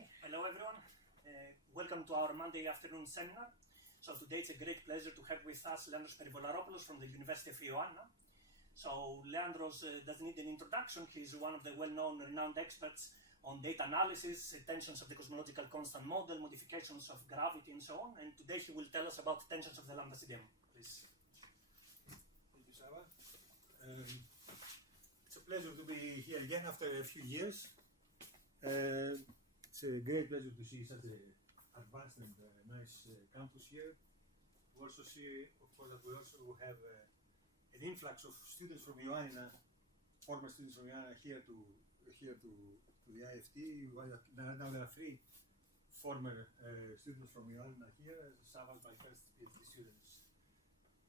Okay, hello everyone. Welcome to our Monday afternoon seminar. So today it's a great pleasure to have with us Leandros Perivoularopoulos from the University of IFT-UAM. So Leandros doesn't need an introduction. He's one of the well-known, renowned experts on data analysis, tensions of the cosmological constant model, modifications of gravity, and so on. And today he will tell us about tensions of the ΛCDM. Please. Thank you, Sava. It's a pleasure to be here again after a few years. It's a great pleasure to see such an advanced and nice campus here. We also see, of course, that we also have an influx of students from Ioannina, former students from Ioannina here to the IFT. Now there are 3 former students from Ioannina here. Sava, my first PhD student,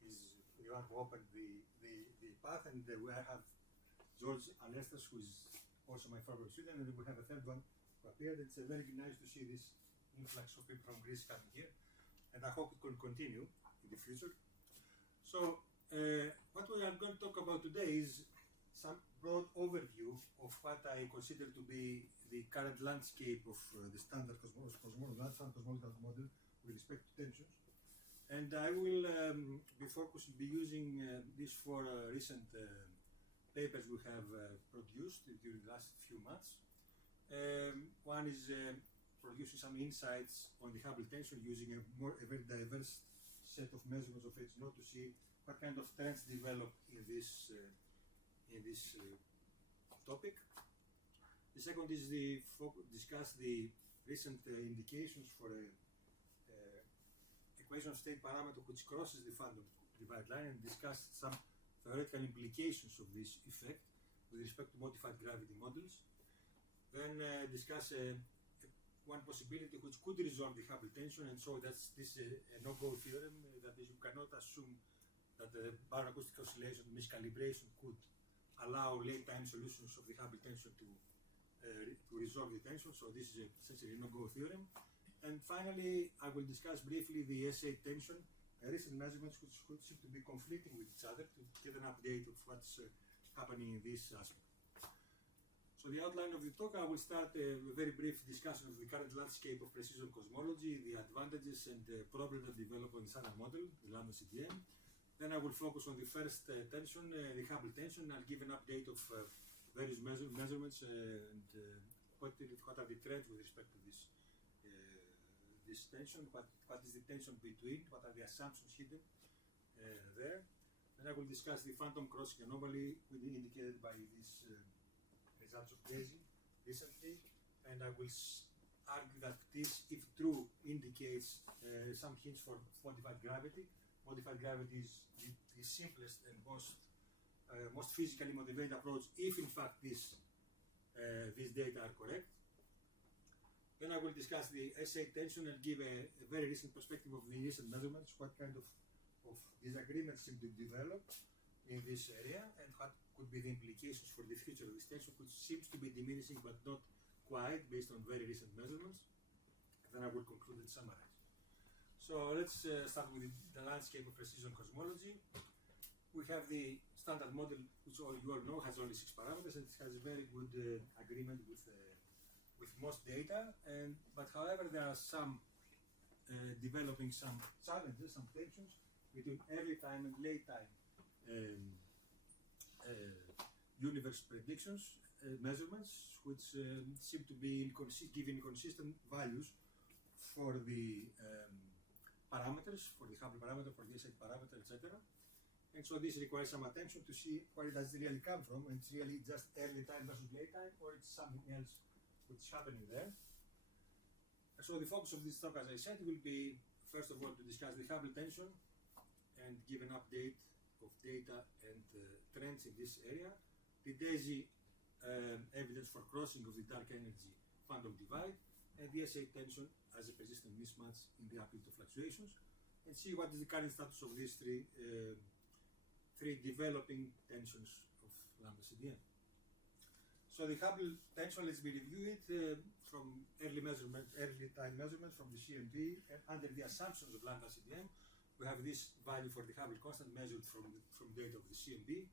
is the one who opened the path, and we have George Anestas, who is also my former student, and we have a third one who appeared. It's very nice to see this influx of people from Greece coming here, and I hope it will continue in the future. So what we are going to talk about today is some broad overview of what I consider to be the current landscape of the standard cosmological model with respect to tensions. And I will be using these 4 recent papers we have produced during the last few months. One is producing some insights on the Hubble tension using a very diverse set of measurements of its node to see what kind of trends develop in this topic. The second is discuss the recent indications for a equation of state parameter which crosses the phantom divide line, and discuss some theoretical implications of this effect with respect to modified gravity models. Then discuss one possibility which could resolve the Hubble tension, and so that's this a no-go theorem, that is, you cannot assume that the baryon-acoustic oscillation miscalibration could allow late-time solutions of the Hubble tension to resolve the tension, so this is essentially a no-go theorem. And finally, I will discuss briefly the S8 tension, recent measurements which could seem to be conflicting with each other, to get an update of what's happening in this aspect. So the outline of the talk, I will start a very brief discussion of the current landscape of precision cosmology, the advantages and problems that develop on the standard model, the ΛCDM. Then I will focus on the first tension, the Hubble tension. I'll give an update of various measurements and what are the trends with respect to this tension, what is the tension between, what are the assumptions hidden there. Then I will discuss the phantom crossing anomaly indicated by these results of Daisy recently, and I will argue that this, if true, indicates some hints for modified gravity. Modified gravity is the simplest and most physically motivated approach if in fact these data are correct. Then I will discuss the S8 tension and give a very recent perspective of the recent measurements, what kind of disagreements seem to develop in this area, and what could be the implications for the future of this tension, which seems to be diminishing but not quite based on very recent measurements. And then I will conclude and summarize. So let's start with the landscape of precision cosmology. We have the standard model, which you all know has only 6 parameters, and it has very good agreement with most data, but however there are some developing some challenges, some tensions between early time and late time universe predictions, measurements, which seem to be giving inconsistent values for the parameters, for the Hubble parameter, for the S8 parameter, etc. And so this requires some attention to see where it does really come from, and it's really just early time versus late time, or it's something else which is happening there. So the focus of this talk, as I said, will be first of all to discuss the Hubble tension and give an update of data and trends in this area, the Daisy evidence for crossing of the dark energy phantom divide, and the S8 tension as a persistent mismatch in the amplitude of fluctuations, and see what is the current status of these three developing tensions of ΛCDM. So the Hubble tension, let's review it from early time measurements from the CMB, and under the assumptions of ΛCDM, we have this value for the Hubble constant measured from data of the CMB,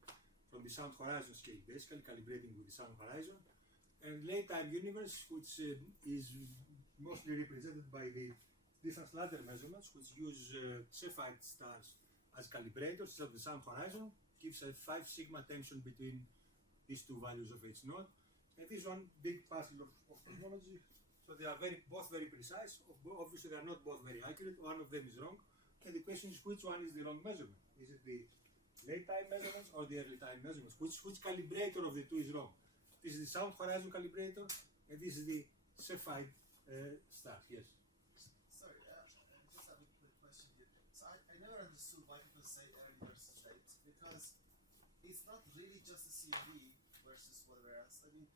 from the sound horizon scale, basically calibrating with the sound horizon, and late-time universe, which is mostly represented by the distance ladder measurements, which use Cepheid stars as calibrators of the sun horizon, gives a 5 sigma tension between these two values of H naught. And this is one big puzzle of cosmology. So they are both very precise. Obviously, they are not both very accurate. One of them is wrong. And the question is, which one is the wrong measurement? Is it the late time measurements or the early time measurements? Which calibrator of the two is wrong? This is the sound horizon calibrator, and this is the Cepheid star. Yes. Sorry, I just have a quick question here. So I never understood why people say early versus late, because it's not really just the CMB versus whatever else. I mean,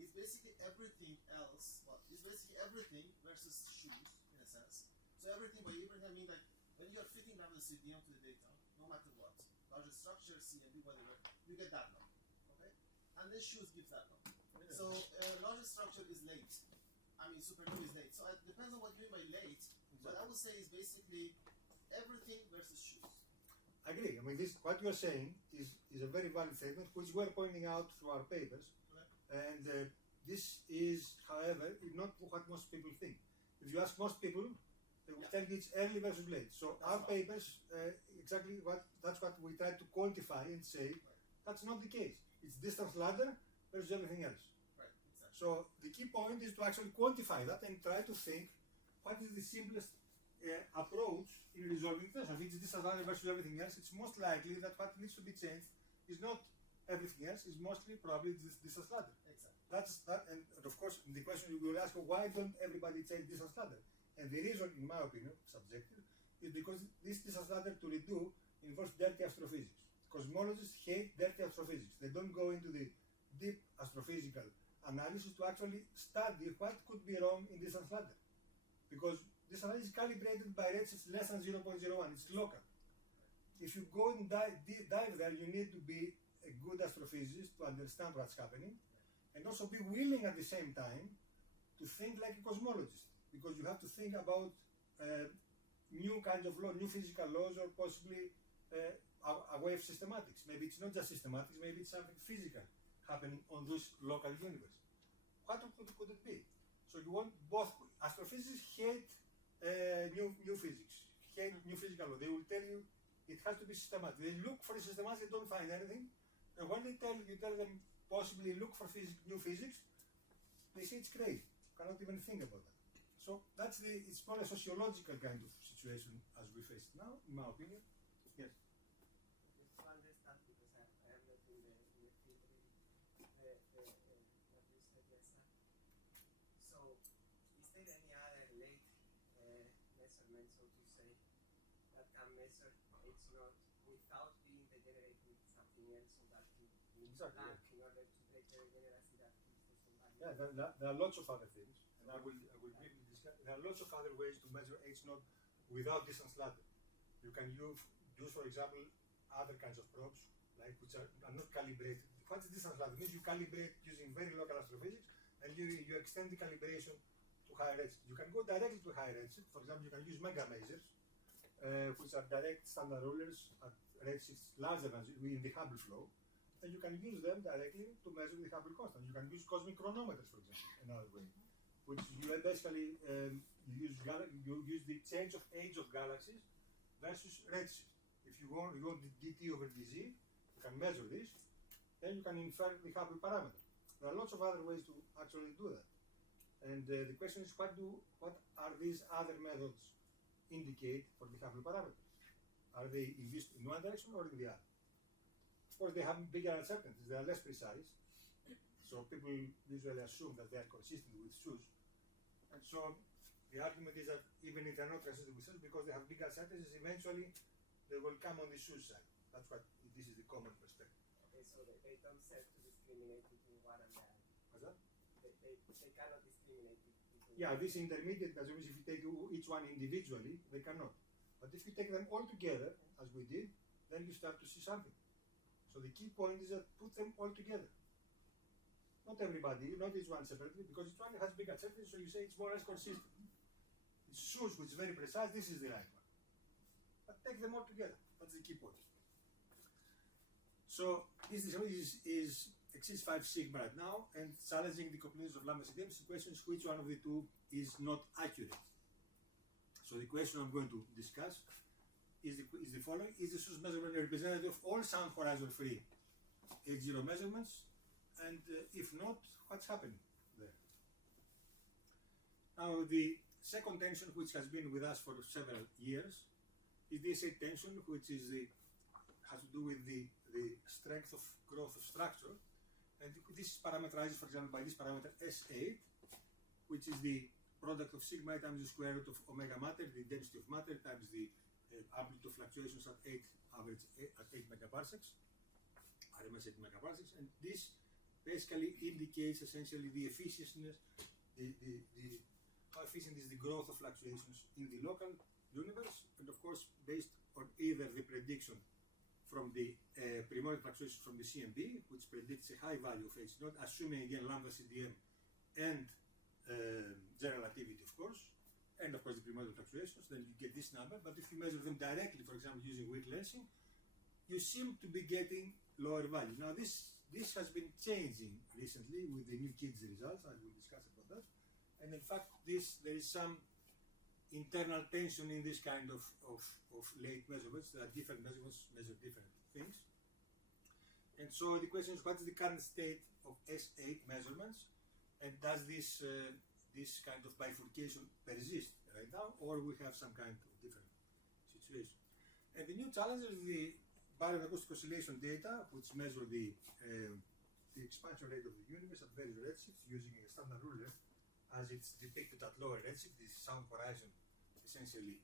it's basically everything else. Well, it's basically everything versus shoes, in a sense. So everything by everything, I mean, like when you're fitting ΛCDM to the data, no matter what, larger structure, CMB, whatever, you get that number, okay? And then shoes gives that number. So larger structure is late. I mean, supernova is late. So it depends on what you mean by late. What I would say is basically everything versus shoes. I agree. I mean, what you are saying is a very valid statement, which we are pointing out through our papers. And this is, however, not what most people think. If you ask most people, they will tell you it's early versus late. So our papers, that's what we try to quantify and say, that's not the case. It's distance ladder versus everything else. Right, exactly. So the key point is to actually quantify that and try to think what is the simplest approach in resolving this. If it's distance ladder versus everything else, it's most likely that what needs to be changed is not everything else, is mostly probably this distance ladder. Exactly. And of course, the question you will ask, why don't everybody change distance ladder? And the reason, in my opinion, subjective, is because this distance ladder to redo involves dirty astrophysics. Cosmologists hate dirty astrophysics. They don't go into the deep astrophysical analysis to actually study what could be wrong in distance ladder. Because this analysis is calibrated by redshifts less than 0.01. It's local. If you go and dive there, you need to be a good astrophysicist to understand what's happening, and also be willing at the same time to think like a cosmologist, because you have to think about new kinds of laws, new physical laws, or possibly a way of systematics. Maybe it's not just systematics, maybe it's something physical happening on this local universe. What could it be? So you want both. Astrophysicists hate new physics, hate new physical law. They will tell you it has to be systematic. They look for the systematic, they don't find anything. And when you tell them possibly look for new physics, they say it's crazy. Cannot even think about that. So it's more a sociological kind of situation as we face it now, in my opinion. Yes. To understand, because I am not in the field really, what you said, yes. So, is there any other late measurement, so to say, that can measure H naught without being degenerate with something else, so that you need Exactly, blank in order to take the degeneracy that gives the somebody? Yeah, there are lots of other things, and I will briefly discuss. There are lots of other ways to measure H naught without distance ladder. You can use, for example, other kinds of probes, like which are not calibrated. What is distance ladder? It means you calibrate using very local astrophysics, and you extend the calibration to higher redshift. You can go directly to higher redshift. For example, you can use mega masers, which are direct standard rulers at redshifts larger than in the Hubble flow, and you can use them directly to measure the Hubble constant. You can use cosmic chronometers, for example, another way, which you basically use the change of age of galaxies versus redshift. If you want the dt over dz, you can measure this, then you can infer the Hubble parameter. There are lots of other ways to actually do that. And the question is, what are these other methods indicate for the Hubble parameter? Are they used in one direction or in the other? Of course, they have bigger uncertainties. They are less precise. So people usually assume that they are consistent with shoes. And so the argument is that even if they are not consistent with shoes, because they have big uncertainties, eventually they will come on the shoe side. That's what this is the common perspective. Okay, so they don't serve to discriminate between one and the other. What's that? They cannot discriminate between. Yeah, these intermediate measurements, if you take each one individually, they cannot. But if you take them all together, as we did, then you start to see something. So the key point is that put them all together. Not everybody, not each one separately, because each one has big uncertainty, so you say it's more or less consistent. It's shoes which is very precise, this is the right one. But take them all together. That's the key point. So this is exceeds 5 sigma right now, and challenging the completeness of ΛCDM. The question is which one of the two is not accurate. So the question I'm going to discuss is the following: is the source measurement a representative of all sound horizon free H0 measurements? And if not, what's happening there? Now, the second tension, which has been with us for several years, is the S8 tension, which is has to do with the strength of growth of structure. And this is parameterized, for example, by this parameter S8, which is the product of sigma times the square root of omega matter, the density of matter, times the amplitude of fluctuations at 8 average at 8 megaparsecs, RMS 8 megaparsecs, and this basically indicates essentially the efficiency, how efficient is the growth of fluctuations in the local universe, and of course based on either the prediction from the primordial fluctuations from the CMB, which predicts a high value of H0, assuming again ΛCDM and general relativity, of course, and of course the primordial fluctuations, then you get this number. But if you measure them directly, for example, using weak lensing, you seem to be getting lower value. Now this has been changing recently with the new kids results. I will discuss about that. And in fact, there is some internal tension in this kind of late measurements. There are different measurements measure different things. And so the question is, what is the current state of S8 measurements? And does this kind of bifurcation persist right now, or we have some kind of different situation? And the new challenge is the baryon acoustic oscillation data, which measure the expansion rate of the universe at various redshifts using a standard ruler, as it's depicted at lower redshift, this sound horizon essentially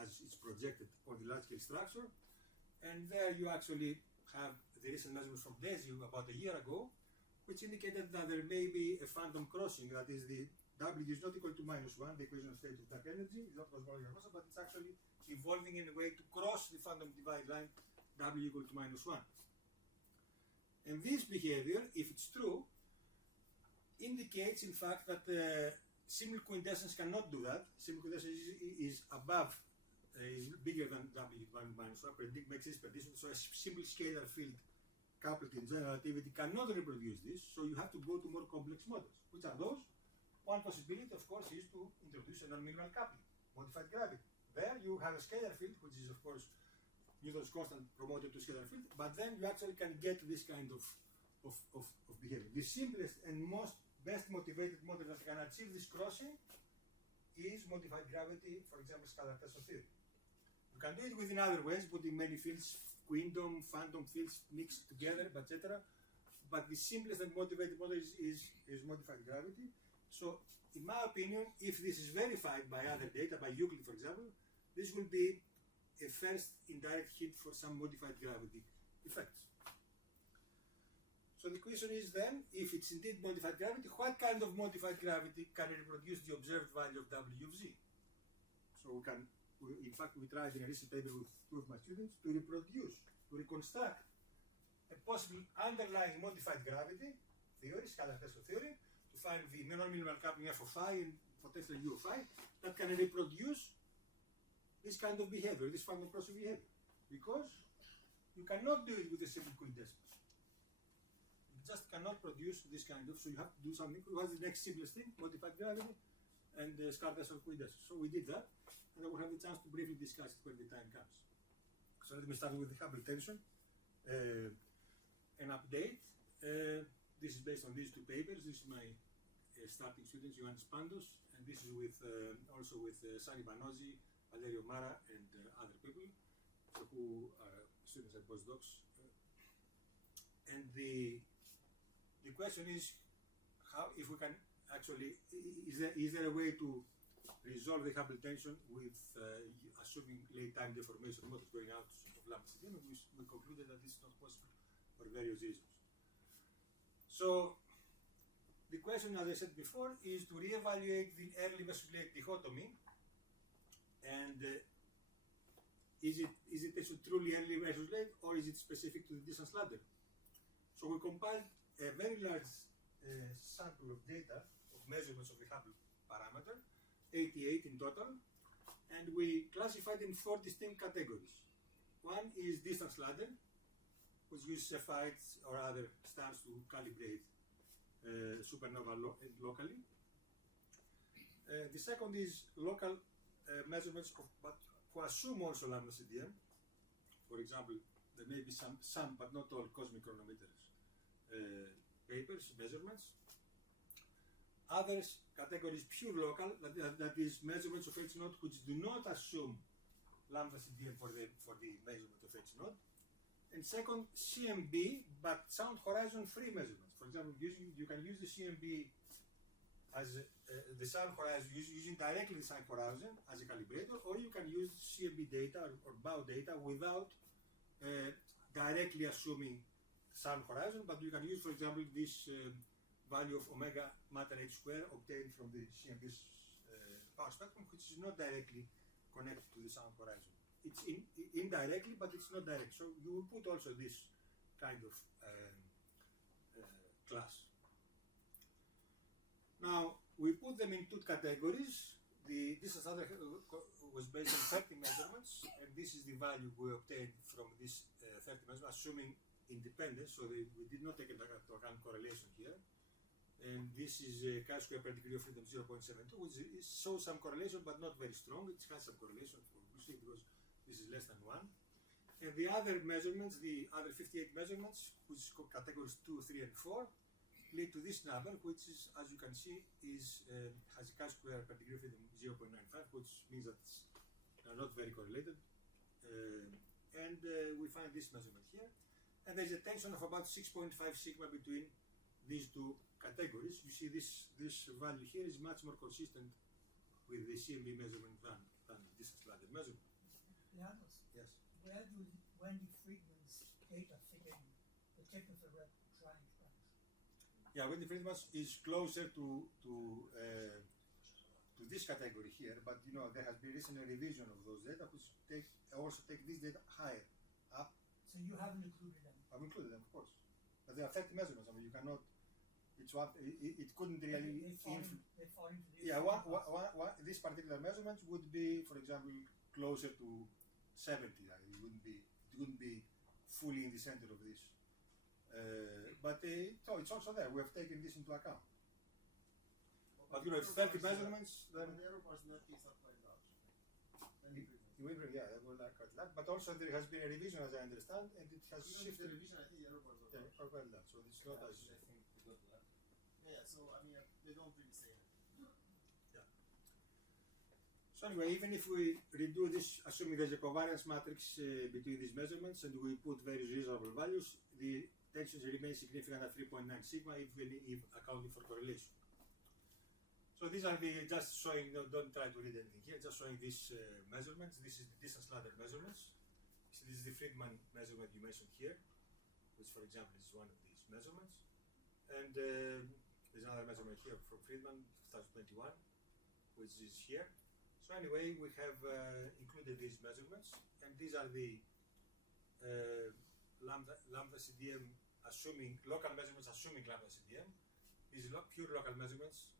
as it's projected on the large scale structure. And there you actually have the recent measurements from DESI about a year ago, which indicated that there may be a phantom crossing, that is the W is not equal to -1, the equation of state of dark energy, is not cosmological constant, but it's actually evolving in a way to cross the phantom divide line W equal to -1. And this behavior, if it's true, indicates in fact that simulquintessence cannot do that. Simulquintessence is above, is bigger than W equal to -1, makes this prediction. So a simple scalar field coupled in general relativity cannot reproduce this, so you have to go to more complex models. Which are those? One possibility, of course, is to introduce a non-minimal coupling, modified gravity. There you have a scalar field, which is, of course, Newton's constant promoted to scalar field, but then you actually can get this kind of behavior. The simplest and best motivated model that can achieve this crossing is modified gravity, for example, scalar tensor theory. You can do it within other ways, putting many fields, quantum, phantom fields mixed together, etc. But the simplest and motivated model is modified gravity. So, in my opinion, if this is verified by other data, by Euclid, for example, this will be a first indirect hint for some modified gravity effects. So the question is then, if it's indeed modified gravity, what kind of modified gravity can reproduce the observed value of W of Z? So in fact, we tried in a recent paper with 2 of my students to reconstruct a possible underlying modified gravity theory, scalar tensor theory, to find the non-minimal coupling F of I and potentially U of I that can reproduce this kind of behavior, this phantom crossing behavior, because you cannot do it with a simple quintessence. You just cannot produce this kind of, so you have to do something. What's the next simplest thing? Modified gravity and scalar tensor quintessence. So we did that, and I will have the chance to briefly discuss it when the time comes. So let me start with the Hubble tension. An update. This is based on these 2 papers. This is my starting students, Ioannis Pandos, and this is with also with Sani Banozzi, Valerio Mara, and other people who are students and postdocs. And the question is, how, if we can actually, is there a way to resolve the Hubble tension with assuming late time deformation models going out of ΛCDM? And we concluded that this is not possible for various reasons. So the question, as I said before, is to reevaluate the early mesoplate dichotomy. And is it a truly early versus late, or is it specific to the distance ladder? So we compiled a very large sample of data of measurements of the Hubble parameter, 88 in total, and we classified in 4 distinct categories. One is distance ladder, which use Cepheids or other stars to calibrate supernova locally. The second is local measurements but who assume also lambda CDM. For example, there may be some but not all cosmic chronometers papers, measurements. Others, categories pure local, that is measurements of H naught which do not assume lambda CDM for the measurement of H naught. And second, CMB, but sound horizon free measurements. For example, you can use the CMB as the sound horizon, using directly the sound horizon as a calibrator, or you can use CMB data or BAO data without directly assuming sound horizon, but you can use, for example, this value of omega matter H square obtained from the CMB's power spectrum, which is not directly connected to the sound horizon. It's indirectly, but it's not direct. So you will put also this kind of class. Now, we put them in two categories. This other was based on 30 measurements, and this is the value we obtained from this 30 measurements, assuming independence, so we did not take into account correlation here. And this is chi-square per degree of freedom 0.72, which shows some correlation, but not very strong. It has some correlation, obviously, because this is less than 1. And the other measurements, the other 58 measurements, which is categories 2, 3, and 4, lead to this number, which is, as you can see, has a chi-square per degree of freedom 0.95, which means that they are not very correlated. And we find this measurement here. And there's a tension of about 6.5 sigma between these two categories. You see this value here is much more consistent with the CMB measurement than this slatted measurement. Leandros, Yes. where do Wendy Friedman's data fit in the tip of the red triangle branch? Yeah, Wendy Friedman's is closer to this category here, but you know there has been recent revision of those data, which also take this data higher up. So you haven't included them? I've included them, of course, but they are 30 measurements. I mean, you cannot. It's what it couldn't really. They fall into the Yeah, this particular measurement would be, for example, closer to 70. It wouldn't be fully in the center of this. But so it's also there. We have taken this into account. But you know, it's 30 measurements. Then the error bars in that case are quite large. yeah, they were like quite large. But also there has been a revision, as I understand, and it has Even shifted. the revision, I think the error bars are large. Quite large. So it's not as. Yeah, so I mean, they don't really say it. So anyway, even if we redo this, assuming there's a covariance matrix between these measurements, and we put various reasonable values, the tensions remain significant at 3.9 sigma, even if accounting for correlation. So these are just showing, don't try to read anything here, just showing these measurements. This is the distance ladder measurements. So this is the Friedman measurement you mentioned here, which, for example, is one of these measurements. And there's another measurement here from Friedman, 2021, which is here. So anyway, we have included these measurements, and these are the lambda CDM assuming local measurements assuming lambda CDM. These pure local measurements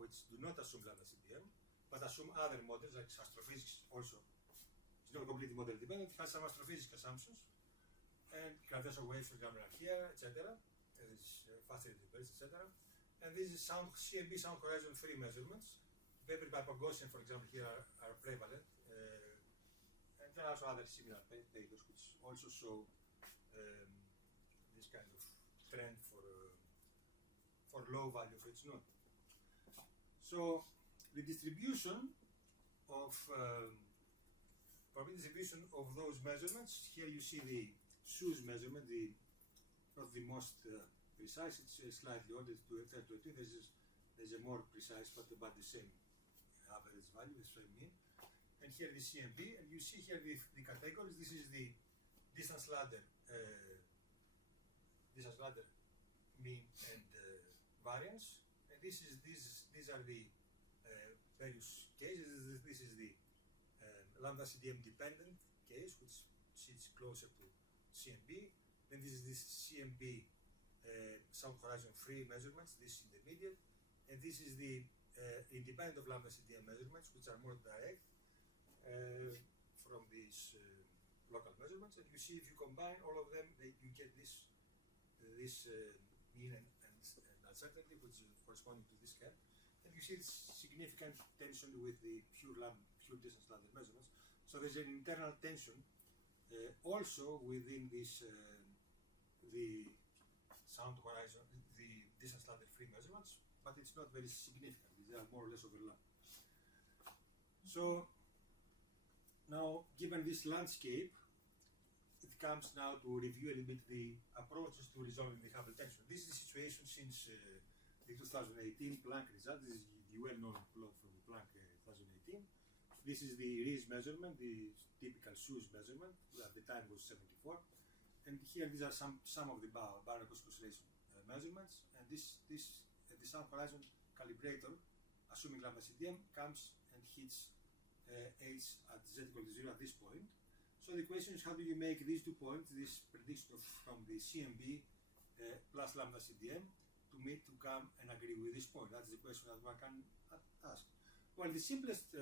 which do not assume lambda CDM, but assume other models like astrophysics also. It's not completely model dependent, it has some astrophysics assumptions, and gravitational waves, for example, are here, etc. And this faster interference, etc. And this is CMB sound horizon free measurements. Papers by Pogosyan, for example, here are prevalent. And there are also other similar papers which also show this kind of trend for low value for H naught. So the distribution of probability distribution of those measurements. Here you see the SUS measurement, not the most precise. It's slightly older to 32. There's a more precise, but about the same average value, the same mean. And here the CMB, and you see here the categories. This is the distance ladder mean and variance, and these are the various cases. This is the lambda CDM dependent case, which sits closer to CMB. Then this is this CMB sound horizon free measurements, this intermediate, and this is the independent of lambda CDM measurements, which are more direct from this local measurements, and you see if you combine all of them, you get this mean and uncertainty, which is corresponding to this curve. And you see it's significant tension with the pure distance ladder measurements. So there's an internal tension also within this the sound horizon, the distance ladder free measurements, but it's not very significant. They are more or less overlap. So now, given this landscape, it comes now to review a little bit the approaches to resolving the Hubble tension. This is the situation since the 2018 Planck result. This is the well-known plot from the Planck 2018. This is the Rees measurement, the typical SUS measurement. At the time was 74. And here these are some of the Barron acoustic oscillation measurements. And the sound horizon calibrator, assuming lambda CDM, comes and hits H at z equal to 0 at this point. So the question is, how do you make these 2 points, this prediction from the CMB plus lambda CDM, to come and agree with this point? That's the question that one can ask. Well, the simplest,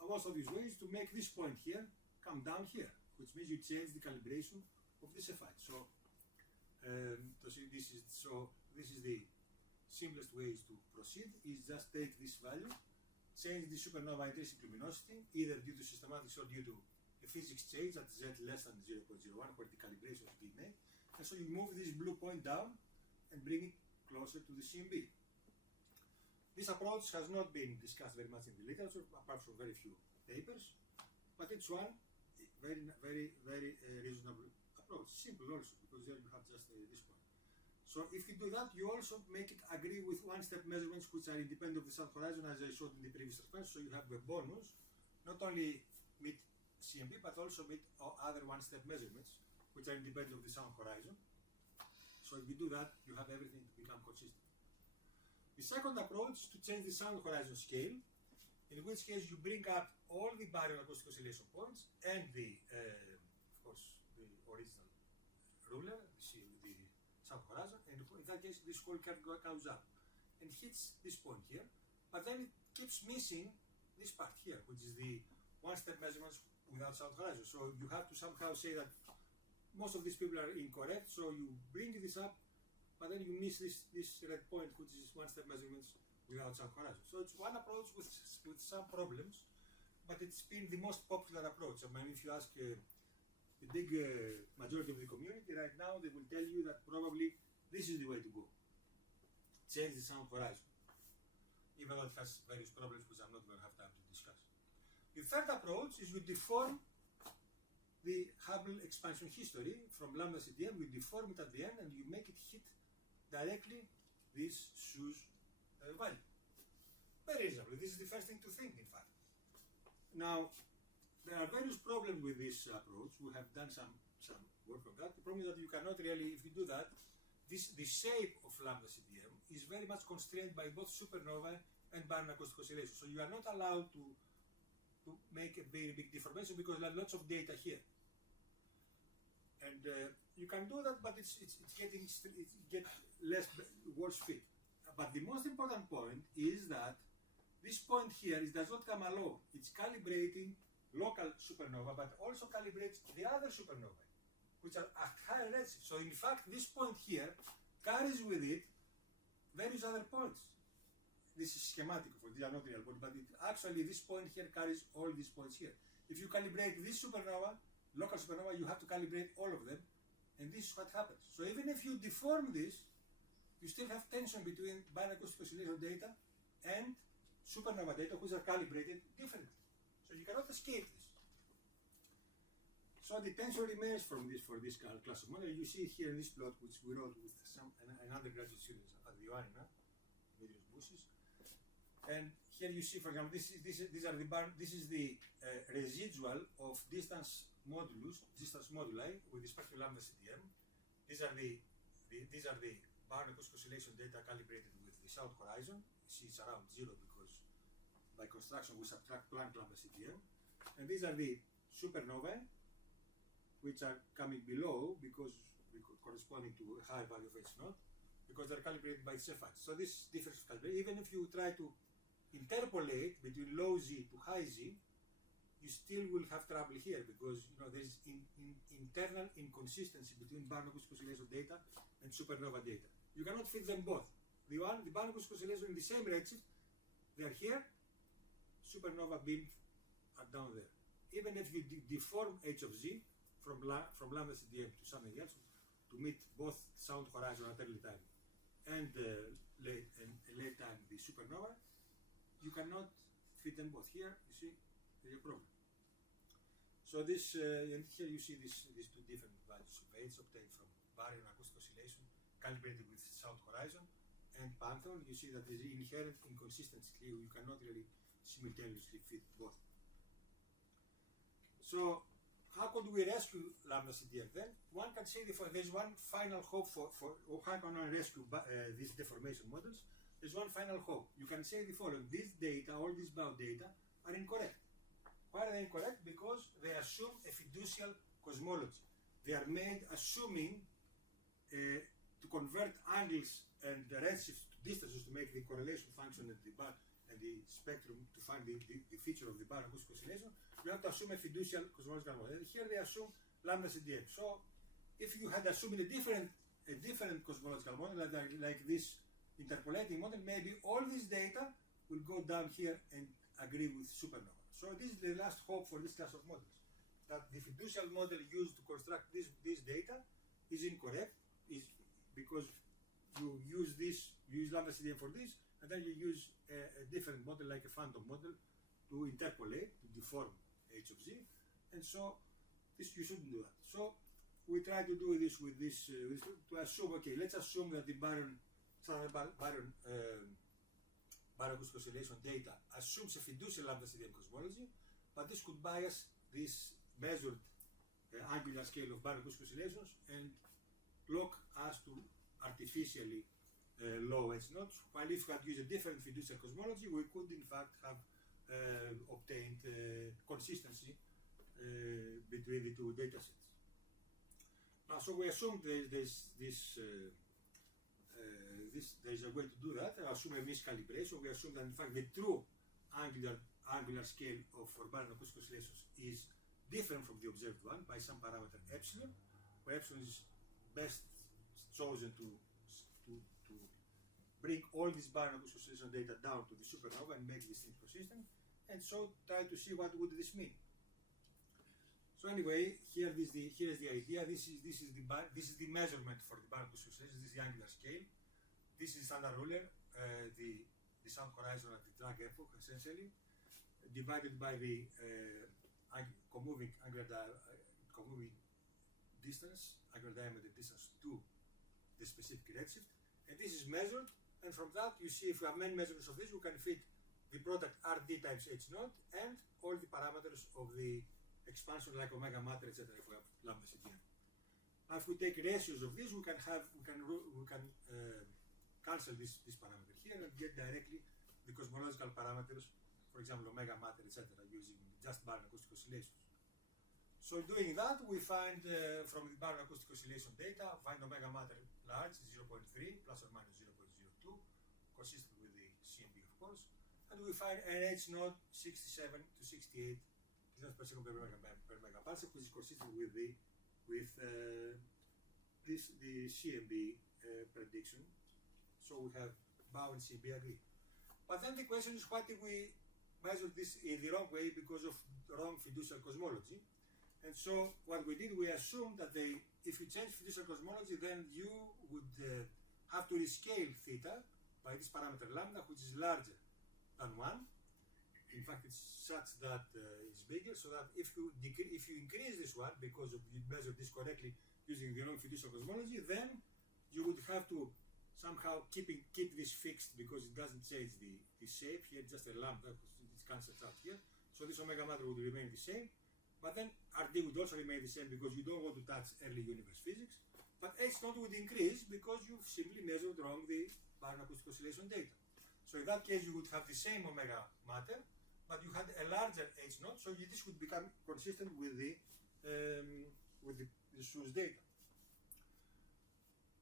most obvious way is to make this point here come down here, which means you change the calibration of this FI. So this is the simplest ways to proceed, is just take this value, change the supernova intrinsic luminosity, either due to systematics or due to a physics change at z less than 0.01, where the calibration is being made. And so you move this blue point down and bring it closer to the CMB. This approach has not been discussed very much in the literature, apart from very few papers, but it's one very, very, very reasonable approach. Simple also, because there you have just this point. So if you do that, you also make it agree with one-step measurements which are independent of the sound horizon, as I showed in the previous reference. So you have a bonus, not only meet CMB, but also meet other one-step measurements which are independent of the sound horizon. So if you do that, you have everything to become consistent. The second approach is to change the sound horizon scale, in which case you bring up all the baryon acoustic oscillation points and the, of course, the original ruler, the sound horizon, and in that case this whole curve goes up and hits this point here, but then it keeps missing this part here, which is the one-step measurements without sound horizon. So you have to somehow say that most of these people are incorrect, so you bring this up, but then you miss this red point, which is one-step measurements without sound horizon. So it's one approach with some problems, but it's been the most popular approach. I mean, if you ask the big majority of the community right now, they will tell you that probably this is the way to go. Change the sound horizon, even though it has various problems which I'm not going to have time to discuss. The third approach is you deform the Hubble expansion history from lambda CDM, you deform it at the end and you make it hit directly this SUS value. Very reasonably. This is the first thing to think, in fact. Now, there are various problems with this approach. We have done some work on that. The problem is that you cannot really, if you do that, the shape of lambda CDM is very much constrained by both supernovae and baryon acoustic oscillation. So you are not allowed to make a very big deformation because there are lots of data here. And you can do that, but it's getting worse fit. But the most important point is that this point here does not come alone. It's calibrating local supernova, but also calibrates the other supernovae, which are at higher redshift. So in fact, this point here carries with it various other points. This is schematic, of course, these are not real points, but actually this point here carries all these points here. If you calibrate this supernova, local supernova, you have to calibrate all of them, and this is what happens. So even if you deform this, you still have tension between baryon acoustic oscillation data and supernova data, which are calibrated differently. So you cannot escape this. So the tension remains for this class of model. You see it here in this plot, which we wrote with an undergraduate students at the IFT-UAM, bushes. And here you see, for example, this is the residual of distance moduli with respect to lambda CDM. These are the baryon acoustic oscillation data calibrated with the sound horizon. You see it's around 0 because by construction we subtract Planck lambda CDM. And these are the supernovae, which are coming below because corresponding to a high value of H0, because they're calibrated by Cepheids. So this difference of calibration, even if you try to interpolate between low Z to high Z, you still will have trouble here because there is internal inconsistency between Barron acoustic oscillation data and supernova data. You cannot fit them both. The Barron acoustic oscillation in the same redshift, they are here, supernova beams are down there. Even if you deform h of z from lambda CDM to something else to meet both sound horizon at early time and late time the supernova, you cannot fit them both. Here, you see, there's a problem. So this, and here you see these two different values of H obtained from baryon acoustic oscillation calibrated with sound horizon and Pantheon. You see that there is inherent inconsistency here. You cannot really simultaneously fit both. So how could we rescue lambda CDM then? One can say there's one final hope for how can one rescue these deformation models. There's one final hope. You can say the following: these data, all these bound data, are incorrect. Why are they incorrect? Because they assume a fiducial cosmology. They are made assuming to convert angles and the redshifts to distances to make the correlation function and the spectrum to find the feature of the Barron acoustic oscillation. You have to assume a fiducial cosmological model. And here they assume lambda CDM. So if you had assumed a different cosmological model like this interpolating model, maybe all this data will go down here and agree with supernova. So this is the last hope for this class of models, that the fiducial model used to construct this data is incorrect, is because you use lambda CDM for this, and then you use a different model like a phantom model to interpolate, to deform h of z, and so this you shouldn't do that. So we try to do this with this to assume, okay, let's assume that the Barron acoustic oscillation data assumes a fiducial lambda CDM cosmology, but this could bias this measured angular scale of Barron acoustic oscillations and lock us to artificially low H notes, while if we had used a different fiducial cosmology, we could in fact have obtained consistency between the two data sets. Now, so we assume there's a way to do that. I assume a miscalibration. We assume that in fact the true angular scale for Barron acoustic oscillations is different from the observed one by some parameter epsilon, where epsilon is best chosen to bring all this Barron acoustic oscillation data down to the supernova and make this thing consistent, and so try to see what would this mean. So anyway, here is the idea. This is the measurement for the Barron acoustic oscillation. This is the angular scale. This is standard ruler, the sound horizon at the drag epoch, essentially, divided by the comoving distance, angular diameter distance to the specific redshift. And this is measured, and from that you see if we have many measurements of this, we can fit the product RD times H naught and all the parameters of the expansion like omega matter, etc. if we have lambda CDM. Now if we take ratios of this, we can cancel this parameter here and get directly the cosmological parameters, for example omega matter, etc. using just Barron acoustic oscillations. So doing that, we find from the Barron acoustic oscillation data, find omega matter large 0.3 plus or minus 0.02, consistent with the CMB of course, and we find an H naught 67 to 68 kilograms per second per megaparsec, which is consistent with the CMB prediction. So we have Bow and CMB agree. But then the question is, what if we measure this in the wrong way because of wrong fiducial cosmology? And so what we did, we assumed that if you change fiducial cosmology, then you would have to rescale theta by this parameter lambda, which is larger than 1. In fact, it's such that it's bigger, so that if you increase this one because you measured this correctly using the wrong fiducial cosmology, then you would have to somehow keep this fixed because it doesn't change the shape here, just a lambda, it cancels out here. So this omega matter would remain the same, but then RD would also remain the same because you don't want to touch early universe physics. But H naught would increase because you've simply measured wrong the Barron acoustic oscillation data. So in that case, you would have the same omega matter, but you had a larger H naught, so this would become consistent with the SUS data.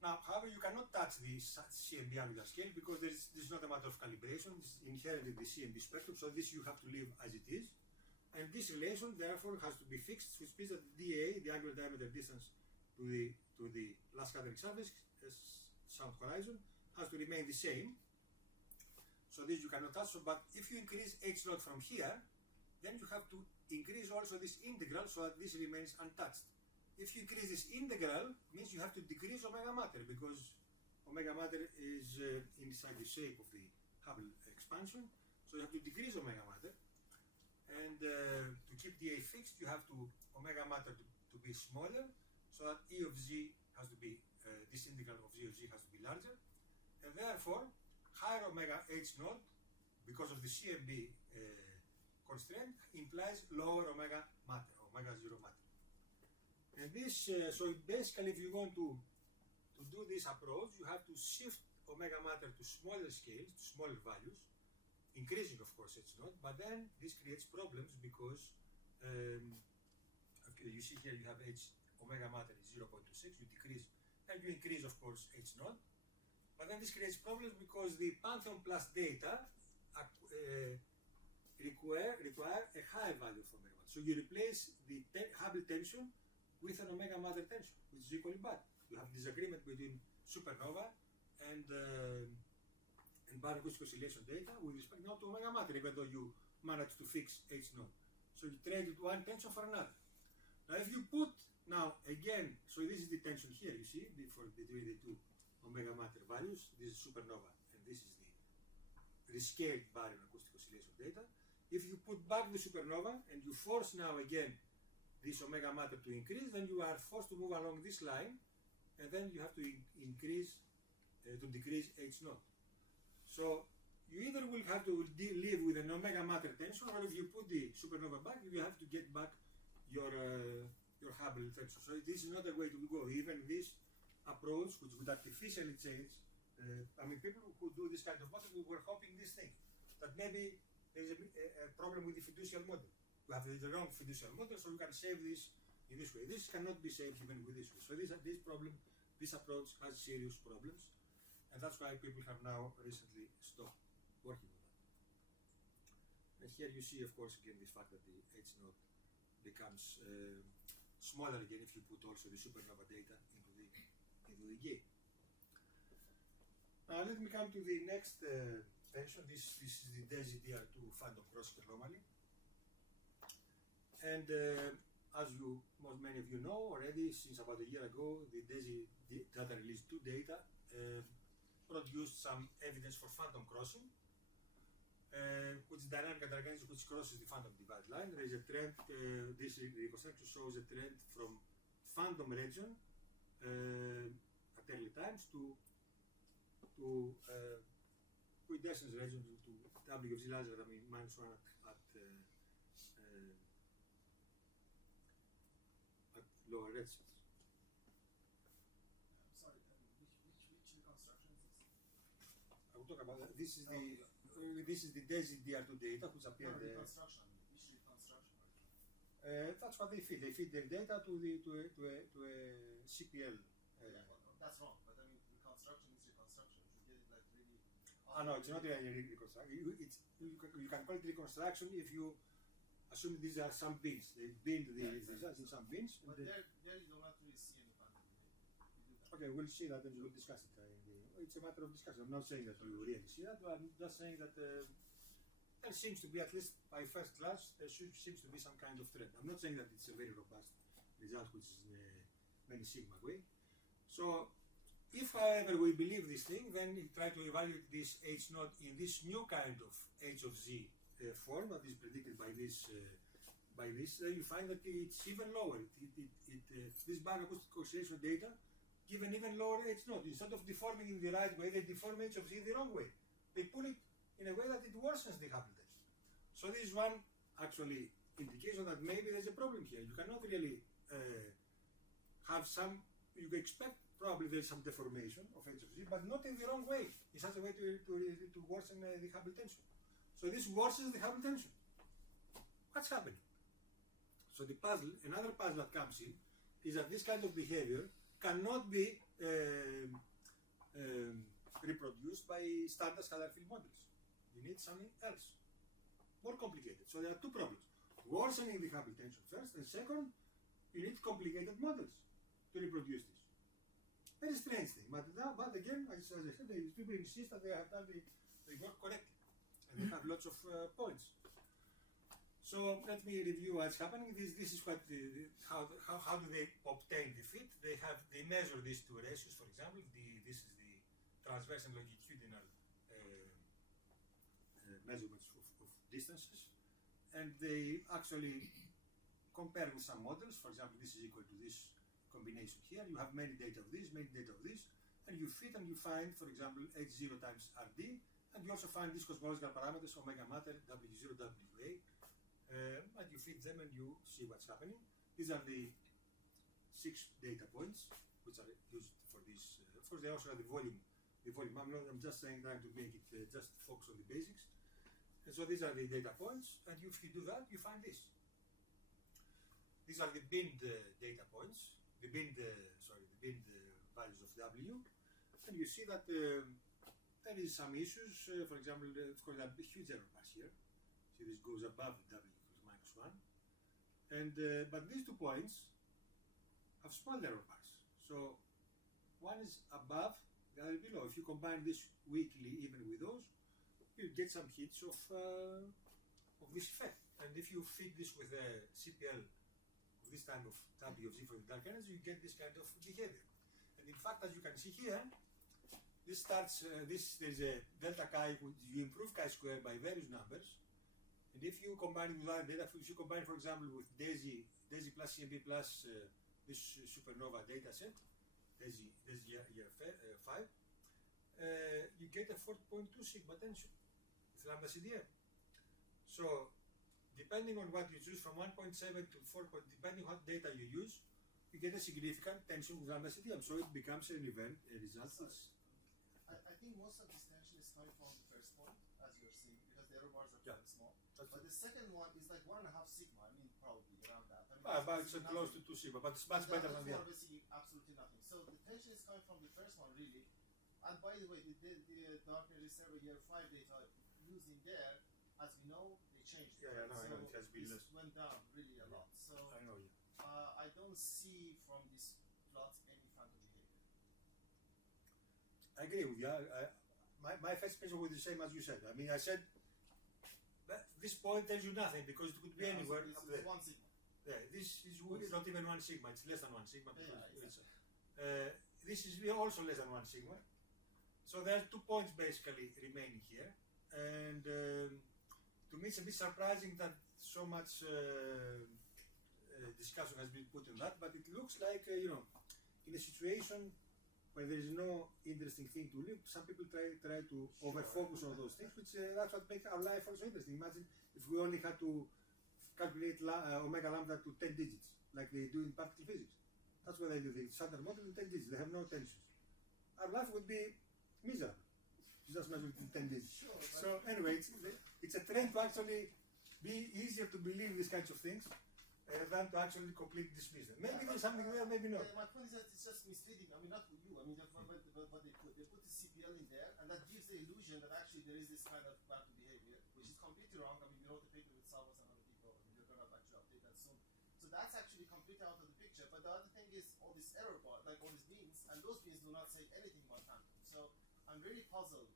Now, however, you cannot touch the CMB angular scale because this is not a matter of calibration. This is inherent in the CMB spectrum, so this you have to leave as it is. And this relation therefore has to be fixed, which means that the dA, the angular diameter distance to the last scattering surface, sound horizon, has to remain the same. So this you cannot touch. So, but if you increase h naught from here, then you have to increase also this integral so that this remains untouched. If you increase this integral, means you have to decrease omega mater, because omega mater is inside the shape of the Hubble expansion. So you have to decrease omega mater. And to keep dA fixed, you have to omega mater to be smaller, so that E of z has to be, this integral of z has to be larger. And therefore, higher omega h naught, because of the CMB constraint, implies lower omega matter, omega zero matter. And this, so basically, if you want to do this approach, you have to shift omega matter to smaller scales, to smaller values, increasing of course h naught, but then this creates problems because okay, you see here you have h omega matter is 0.26, you decrease and you increase of course h naught, but then this creates problems because the Pantheon plus data require a higher value for omega matter. So you replace the Hubble tension with an omega matter tension, which is equally bad. You have disagreement between supernova and Baroque oscillation data with respect not to omega matter, even though you manage to fix h naught. So you traded one tension for another. Now if you put now again, so this is the tension here, you see, between the two omega matter values. This is supernova and this is the rescaled baryon acoustic oscillation data. If you put back the supernova and you force now again this omega matter to increase, then you are forced to move along this line, and then you have to increase to decrease h naught. So you either will have to live with an omega matter tension, or if you put the supernova back, you have to get back your Hubble tension. So this is not a way to go. Even this approach, which would artificially change, I mean, people who do this kind of model were hoping this thing, that maybe there is a problem with the fiducial model. You have the wrong fiducial model, so you can save this in this way. This cannot be saved even with this way. So this approach has serious problems, and that's why people have now recently stopped working on that. And here you see, of course, again this fact that the h naught becomes smaller again if you put also the supernova data into the gate. Now let me come to the next tension. This is the DESI-DR2 phantom crossing anomaly. And as many of you know already, since about a year ago, the DESI data release 2 data produced some evidence for phantom crossing, which is dynamic antagonism which crosses the phantom divide line. There is a trend, this reconstruction shows a trend from phantom region at early times to quiescence region to W of z larger than -1 at lower redshifts. Sorry, which reconstruction is this? I will talk about that. This is the DESI-DR2 data which appeared. No, reconstruction. Which reconstruction? That's what they feed. They feed their data to a CPL. Yeah, well, that's wrong. But I mean, reconstruction is reconstruction. You get it like really. No, it's not really reconstruction. You can call it reconstruction if you assume these are some bins. They build the results in some bins. But there you don't have to really see any phantom behavior. You do that. Okay, we'll see that and we'll discuss it. It's a matter of discussion. I'm not saying that you really see that, but I'm just saying that there seems to be, at least by first glance, there seems to be some kind of trend. I'm not saying that it's a very robust result, which is in a many sigma way. So, if however we believe this thing, then we try to evaluate this h naught in this new kind of h of z form that is predicted by this, then you find that it's even lower. This bioacoustic oscillation data give an even lower h naught. Instead of deforming in the right way, they deform h of z the wrong way. They pull it in a way that it worsens the Hubble tension. So this is one actually indication that maybe there's a problem here. You cannot really have some. You expect probably there's some deformation of h of z, but not in the wrong way. In such a way to worsen the Hubble tension. So this worsens the Hubble tension. What's happening? So the puzzle, another puzzle that comes in, is that this kind of behavior cannot be reproduced by standard scalar field models. You need something else, more complicated. So there are two problems. worsening the Hubble tension first, and second, you need complicated models to reproduce this. Very strange thing, but again, as I said, these people insist that they have done the work correctly, and they have lots of points. So let me review what's happening. This is what how do they obtain the fit? They measure these two ratios, for example. This is the transverse and longitudinal measurements of distances, and they actually compare with some models. For example, this is equal to this combination here. You have many data of this, and you fit and you find, for example, H0 times RD, and you also find these cosmological parameters, omega matter, W0, WA, and you fit them and you see what's happening. These are the 6 data points which are used for this. Of course, they also have the volume. I'm just saying that to make it just focus on the basics. And so these are the data points, and if you do that, you find this. These are the binned data points, the binned values of W, and you see that there is some issues. For example, of course, there are huge error bars here. See, this goes above W equals -1, and but these 2 points have small error bars. So one is above, the other below. If you combine this weakly even with those, you get some hits of this effect. And if you fit this with a CPL of this time of W of Z for the dark energy, you get this kind of behavior. And in fact, as you can see here, this starts, there's a delta chi, which you improve chi squared by various numbers. And if you combine it with other data, if you combine, for example, with DESI plus CMB plus this supernova data set, DESI year 5, you get a 40.2 sigma tension with lambda CDM. So, depending on what you choose, from 1.7 to 4, depending on what data you use, you get a significant tension with lambda CDM. So it becomes an event, a result. I think most of this tension is coming from the first point, as you're seeing, because the error bars are quite small. But the second one is like 1.5 sigma. I mean, probably around that. I mean, but it's close to 2 sigma, but it's much better than the other. Basically, absolutely nothing. So the tension is coming from the first one, really. And by the way, the dark energy server year 5 data using there, as we know, they changed. Yeah, no, so I know it has been less. went down really a lot. So I know, yeah. I don't see from this plot any phantom behavior. I agree with you. My first impression was the same as you said. I mean, I said that this point tells you nothing because it could be anywhere up there. 1 sigma. Yeah, this is not even 1 sigma. It's less than 1 sigma. Exactly. This is also less than 1 sigma. So there are 2 points basically remaining here, and to me it's a bit surprising that so much discussion has been put on that. But it looks like in a situation where there is no interesting thing to look, some people try to over-focus on those things, which that's what makes our life also interesting. Imagine if we only had to calculate omega lambda to 10 digits, like they do in particle physics. That's what they do. They standard model in 10 digits. They have no tensions. Our life would be miserable. You just measure it in 10 digits. Sure, so anyway, it's a trend to actually be easier to believe these kinds of things than to actually completely dismiss them. Maybe there's something there, maybe not. My point is that it's just misleading. I mean, not for you. I mean, what they put. They put the CPL in there, and that gives the illusion that actually there is this kind of quantum behavior, which is completely wrong. I mean, we wrote a paper with Salvas and other people. I mean, they're going to actually update that soon. So that's actually completely out of the picture. But the other thing is all this error bar, like all these beans, and those beans do not say anything about phantom. So I'm really puzzled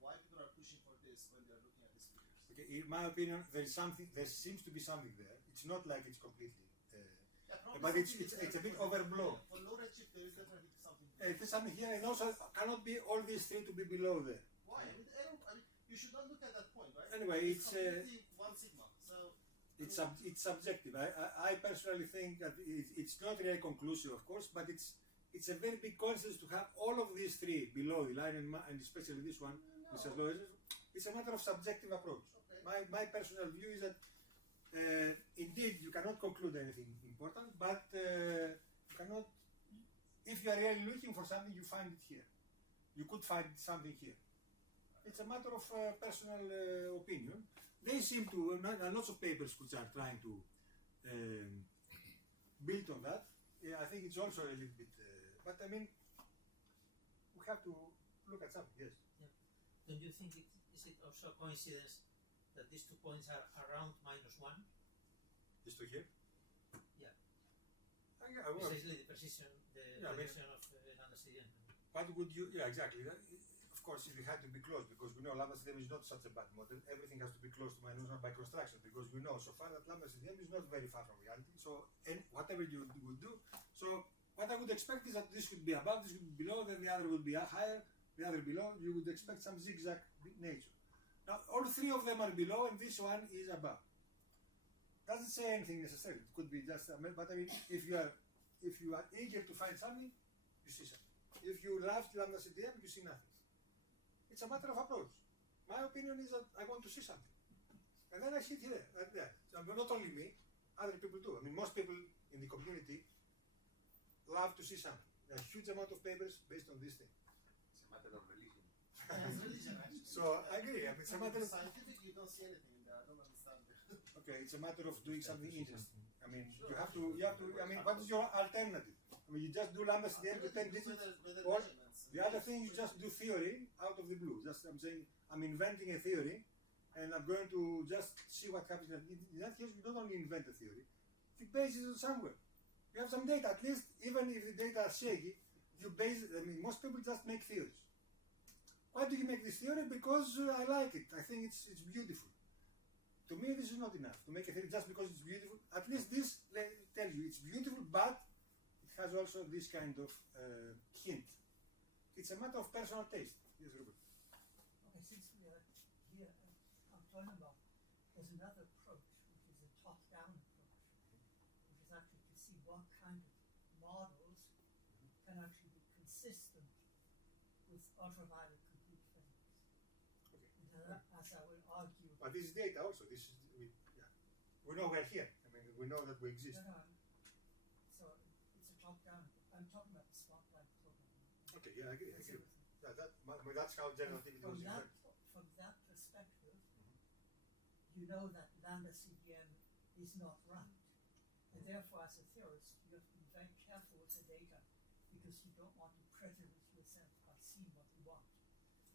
why people are pushing for this when they're looking at these figures. Okay, in my opinion, there seems to be something there. It's not like it's completely, but it's a bit overblown. For low redshift, there is definitely something. There's something here, and also cannot be all these 3 to be below there. Why? I mean, you should not look at that point, right? Anyway, it's completely 1 sigma. So it's subjective. I personally think that it's not really conclusive, of course, but it's a very big coincidence to have all of these 3 below the line, and especially this one, which has low energy. It's a matter of subjective approach. okay. My personal view is that indeed you cannot conclude anything important, but you cannot. If you are really looking for something, you find it here. You could find something here. It's a matter of personal opinion. They seem to, lots of papers which are trying to build on that. Yeah, I think it's also a little bit, but I mean, we have to look at something, yes. Yeah. Don't you think is it also a coincidence that these 2 points are around -1? is to here. Yeah. Yeah, well, Precisely the precision, Yeah, I mean- precision of lambda CDM. what would you? Yeah, exactly. Of course, it had to be close because we know lambda CDM is not such a bad model. Everything has to be close to -1 by construction because we know so far that lambda CDM is not very far from reality. So, and whatever you would do, so what I would expect is that this would be above, this would be below, then the other would be higher, the other below. You would expect some zigzag nature. Now, all three of them are below, and this one is above. Doesn't say anything necessarily. It could be just, but I mean, if you are eager to find something, you see something. If you love lambda CDM, you see nothing. It's a matter of approach. My opinion is that I want to see something, and then I sit here and there. So, but not only me, other people too. I mean, most people in the community love to see something. There are a huge amount of papers based on this thing. It's a matter of religion. It's religion, actually. So I agree. I mean, it's a matter of Scientific, you don't see anything in there. I don't understand. okay. It's a matter of doing something interesting. I mean, you have to. I mean, what is your alternative? I mean, you just do lambda CDM to 10 digits. Or the other thing, you just do theory out of the blue. Just I'm saying, I'm inventing a theory, and I'm going to just see what happens. In that case, you don't only invent a theory, you base it on somewhere. You have some data, at least, even if the data are shaky, you base it. I mean, most people just make theories. Why do you make this theory? Because I like it. I think it's beautiful. To me, this is not enough to make a theory just because it's beautiful. At least this tells you it's beautiful, but it has also this kind of hint. It's a matter of personal taste. Yes, Robert. Okay, since we are here, I'm talking about there's another approach, which is a top-down approach, which is actually to see what kind of models can actually be consistent with ultraviolet complete physics. Okay. And as I will argue, But this is data also. This is we know we're here. I mean, we know that we exist. so it's a top-down. I'm talking about the spotlight program. Okay, yeah, I agree. That's everything. Yeah, that's how generativity was invented. From that perspective, you know that lambda CDM is not right. And therefore, as a theorist, you have to be very careful with the data because you don't want to prejudice yourself by seeing what you want.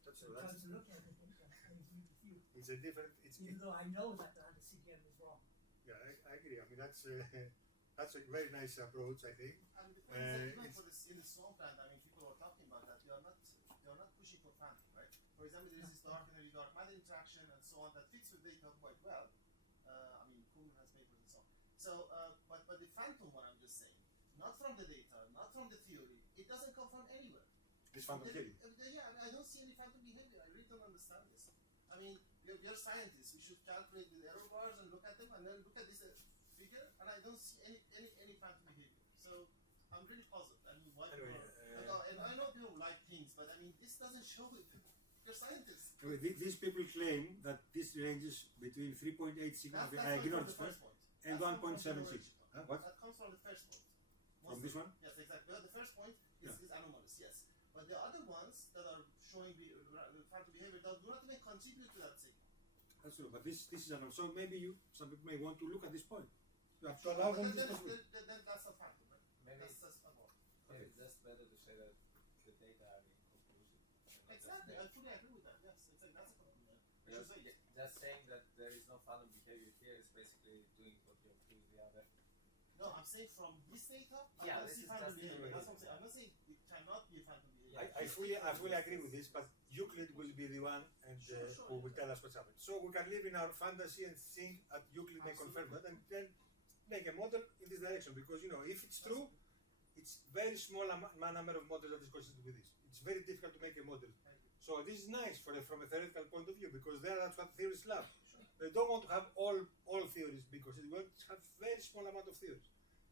That's So try to look at the data and agree with you, it's a different. even though I know that lambda CDM is wrong. Yeah, I agree. I mean, that's a very nice approach. I think. And the point is that even it's- for this, in the swampland, I mean, people were talking about that. They are not pushing for phantom, right? For example, there is this dark energy, dark matter interaction, and so on that fits with data quite well. I mean, Kuhn has papers and so on. So, but the phantom one, I'm just saying, not from the data, not from the theory. It doesn't come from anywhere. This phantom theory. Yeah, I mean, I don't see any phantom behavior. I really don't understand this. I mean, we are scientists. We should calculate with error bars and look at them, and then look at this figure, and I don't see any phantom behavior. So I'm really puzzled. I mean, why? Anyway, and I know people like things, but I mean, this doesn't show it. You're scientists. Anyway, these people claim that this ranges between 3.8 sigma. That's I ignore from this the one. first point. And That's from 1.76. the Huh? What? That comes from the first point. From this one? Yes, exactly. Well, the first point is anomalous, yes. But the other ones that are showing phantom behavior do not even contribute to that signal. That's true. But this is anomalous. So maybe some people may want to look at this point. You have to allow them this possibility. Then that's a phantom, right? Maybe That's above. maybe it's just better to say that the data are inconclusive. Exactly, I fully agree with that. Yes, exactly. That's a conclusion. Because just saying that there is no phantom behavior here is basically doing what you're doing the other. No, I'm saying from this data, I Yeah, don't this see is phantom just behavior. the That's what I'm saying. I'm not saying it cannot be a phantom behavior. I fully agree with this, but Euclid will be the one and Sure, who will tell us what's happening. So we can live in our fantasy and think that Euclid may confirm that, and then make a model in this direction. Because if it's true, it's very small number of models that is consistent with this. It's very difficult to make a model. Thank you. So this is nice from a theoretical point of view because that's what theorists love. They don't want to have all theories because they want to have very small amount of theories.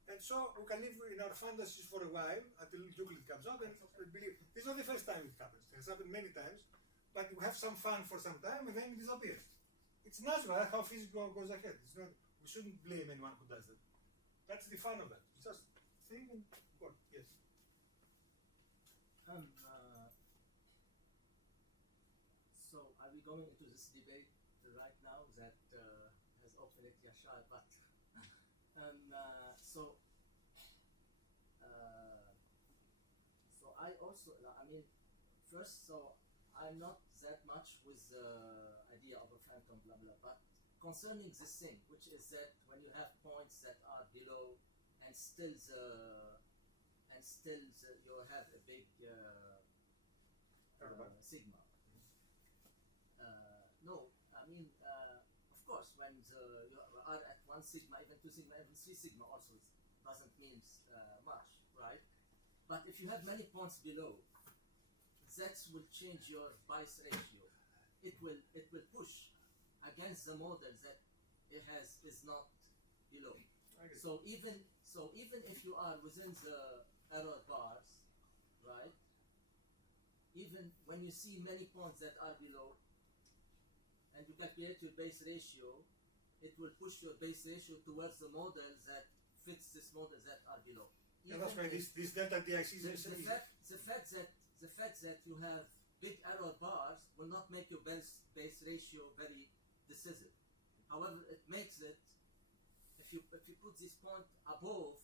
And so we can live in our fantasies for a while until Euclid comes out and believe. This is not the first time it happens. It has happened many times, but we have some fun for some time and then it disappears. It's natural. That's how physics goes ahead. It's not. We shouldn't blame anyone who does that. That's the fun of that. It's just think and work. Yes. So are we going into this debate right now that has opened Yashar, but so I also, first, so I'm not that much with the idea of a phantom blah blah, but concerning this thing, which is that when you have points that are below and still you have a big sigma. No, I mean, of course, when you are at 1 sigma, even 2 sigma, even 3 sigma also doesn't mean much, right? But if you have many points below, that will change your bias ratio. It will push against the model that is not below. So even if you are within the error bars, right? Even when you see many points that are below, and you calculate your base ratio, it will push your base ratio towards the model that fits this model that are below. And that's why this delta DIC is the fact that you have big error bars will not make your base ratio very decisive. However, it makes it, if you put this point above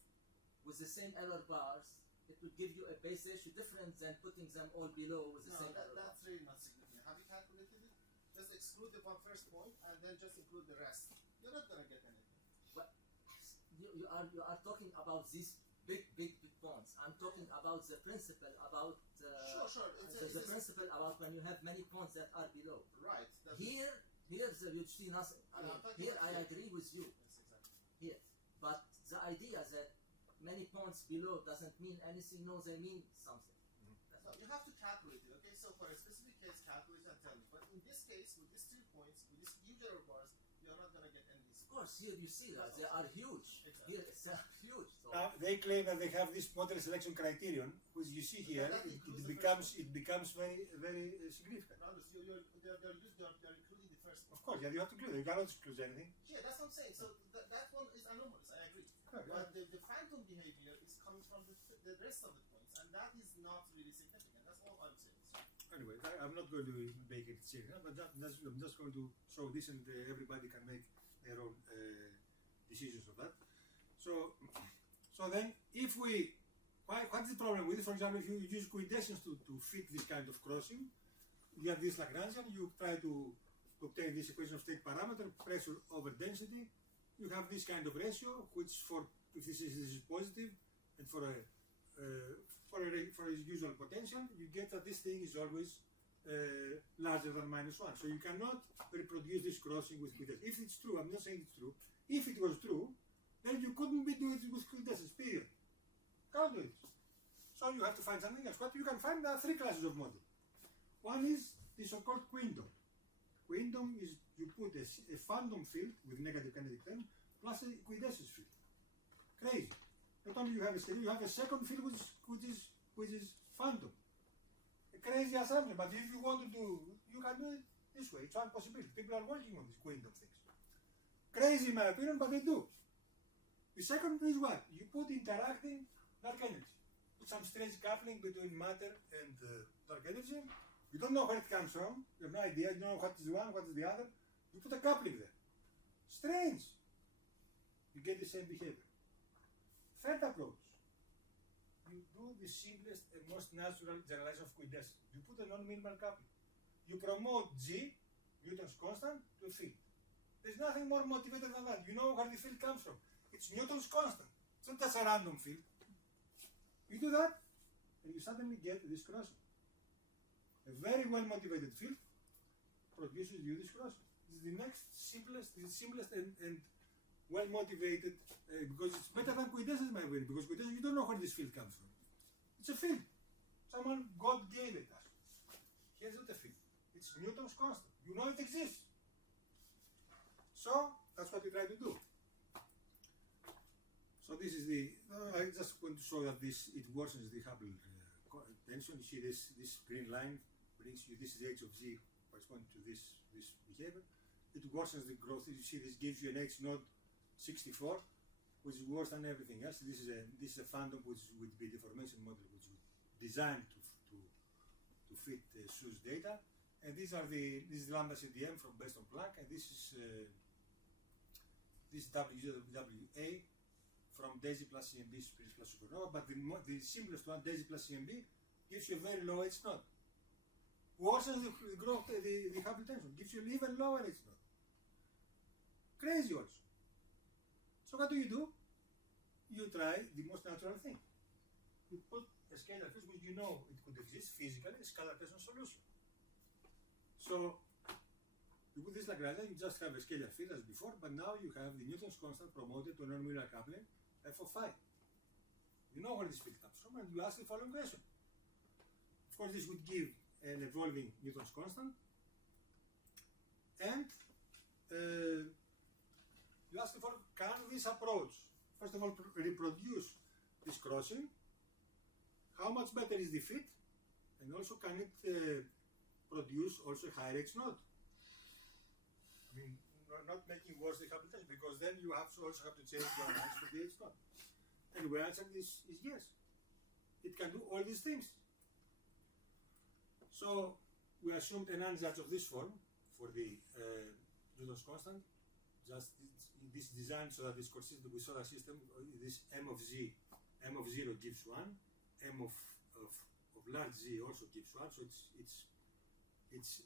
with the same error bars, it will give you a base ratio different than putting them all below with the same error bars. That's really not significant. Have you calculated it? Just exclude the first point and then just include the rest. You're not gonna get anything. But you are talking about these big points. I'm talking about the principle about Sure. the principle about when you have many points that are below. Right. Here you see nothing. I mean, here I agree with you. Yes, exactly. Here, but the idea that many points below doesn't mean anything. No, they mean something. No, you have to calculate it, okay? So for a specific case, calculate and tell me. But in this case, with these 3 points, with these huge error bars, you're not going to get any. Of course, here you see that they are huge. Exactly. Here it's huge. So they claim that they have this model selection criterion, which you see here. It becomes very significant. No, they're including the first one. Of course, yeah, you have to include it. You cannot exclude anything. Yeah, that's what I'm saying. So that one is anomalous. I agree. Okay. But the phantom behavior is coming from the rest of the points, and that is not really significant. That's all I'm saying. Anyway, I'm not going to make it serious, but I'm just going to show this, and everybody can make their own decisions of that. So then, if we, what's the problem with it? For example, if you use quintessence to fit this kind of crossing, you have this Lagrangian, you try to obtain this equation of state parameter, pressure over density, you have this kind of ratio, which if this is positive, and for its usual potential, you get that this thing is always larger than -1. So you cannot reproduce this crossing with quintessence. If it's true, I'm not saying it's true. If it was true, then you couldn't be doing it with quintessence, period. Can't do it. So you have to find something else. What you can find, there are 3 classes of model. One is the so-called quindom. Quindom is you put a phantom field with negative kinetic term plus a quintessence field. Crazy. Not only you have a stereo, you have a second field which is phantom. A crazy assumption, but if you want to do, you can do it this way. It's one possibility. People are working on these quindom things. Crazy in my opinion, but they do. The second is what? You put interacting dark energy. Put some strange coupling between matter and dark energy. You don't know where it comes from. You have no idea. You don't know what is one, what is the other. You put a coupling there. Strange. You get the same behavior. Third approach. You do the simplest and most natural generalization of quintessence. You put a non-minimal coupling. You promote G, Newton's constant, to a field. There's nothing more motivated than that. You know where the field comes from. It's Newton's constant. It's not just a random field. You do that, and you suddenly get this crossing. A very well motivated field produces you this crossing. This is the next simplest and well motivated, because it's better than quintessence, my opinion, because quintessence you don't know where this field comes from. It's a field. God gave it us. Here's not a field. It's Newton's constant. You know it exists. So that's what we try to do. So this is the. I just want to show that it worsens the Hubble tension. You see this green line brings you. This is h of z corresponding to this behavior. It worsens the growth. You see this gives you an h naught 64, which is worse than everything else. This is a phantom which would be deformation model which would designed to fit SUS data. And this is lambda CDM from based on Planck, and this is WA from DESI plus CMB plus supernova. But the simplest one, DESI plus CMB, gives you a very low H naught. Worsens the growth, the Hubble tension, gives you an even lower H naught. crazy also. So what do? You try the most natural thing. You put a scalar field which you know it could exist physically, a scalar Pesson solution. So you put this Lagrangian, you just have a scalar field as before, but now you have the Newton's constant promoted to a non-Miller coupling f of phi. You know where this field comes from, and you ask the following question. Of course, this would give an evolving Newton's constant, and you ask the following: can this approach, first of all, reproduce this crossing? How much better is the fit? And also, can it produce also a higher H node? I mean, not making worse the habilitation, because then you also have to change your lines for the H node. And the answer is yes. It can do all these things. So we assumed an ansatz of this form for the Newton's constant. Just this design so that it's consistent with solar system. This m of 0 gives 1. M of large z also gives 1. So it's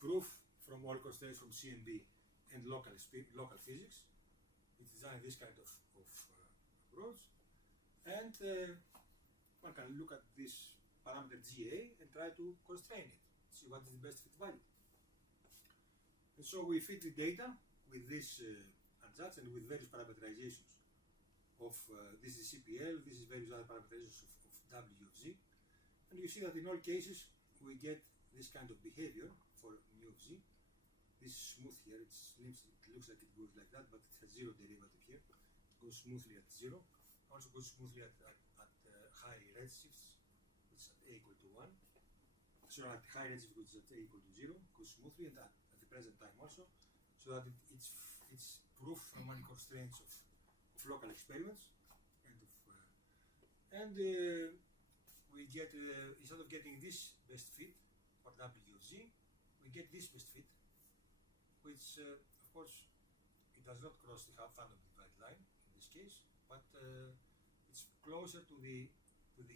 proof from all constraints from CMB and local physics. It's designed this kind of approach, and one can look at this parameter GA and try to constrain it, see what is the best fit value. And so we fit the data with this ansatz and with various parameterizations of this is CPL, this is various other parameterizations of W of Z, and you see that in all cases we get this kind of behavior for mu of Z. This is smooth here, it looks like it goes like that, but it has zero derivative here. It goes smoothly at 0, also goes smoothly at high redshifts, which is at A equal to 1. So at high redshift, which is at A equal to 0, goes smoothly, and at the present time also, so that it's proof from one constraints of local experiments, we get instead of getting this best fit for W of Z, we get this best fit, which of course it does not cross the phantom divide line in this case, but it's closer to the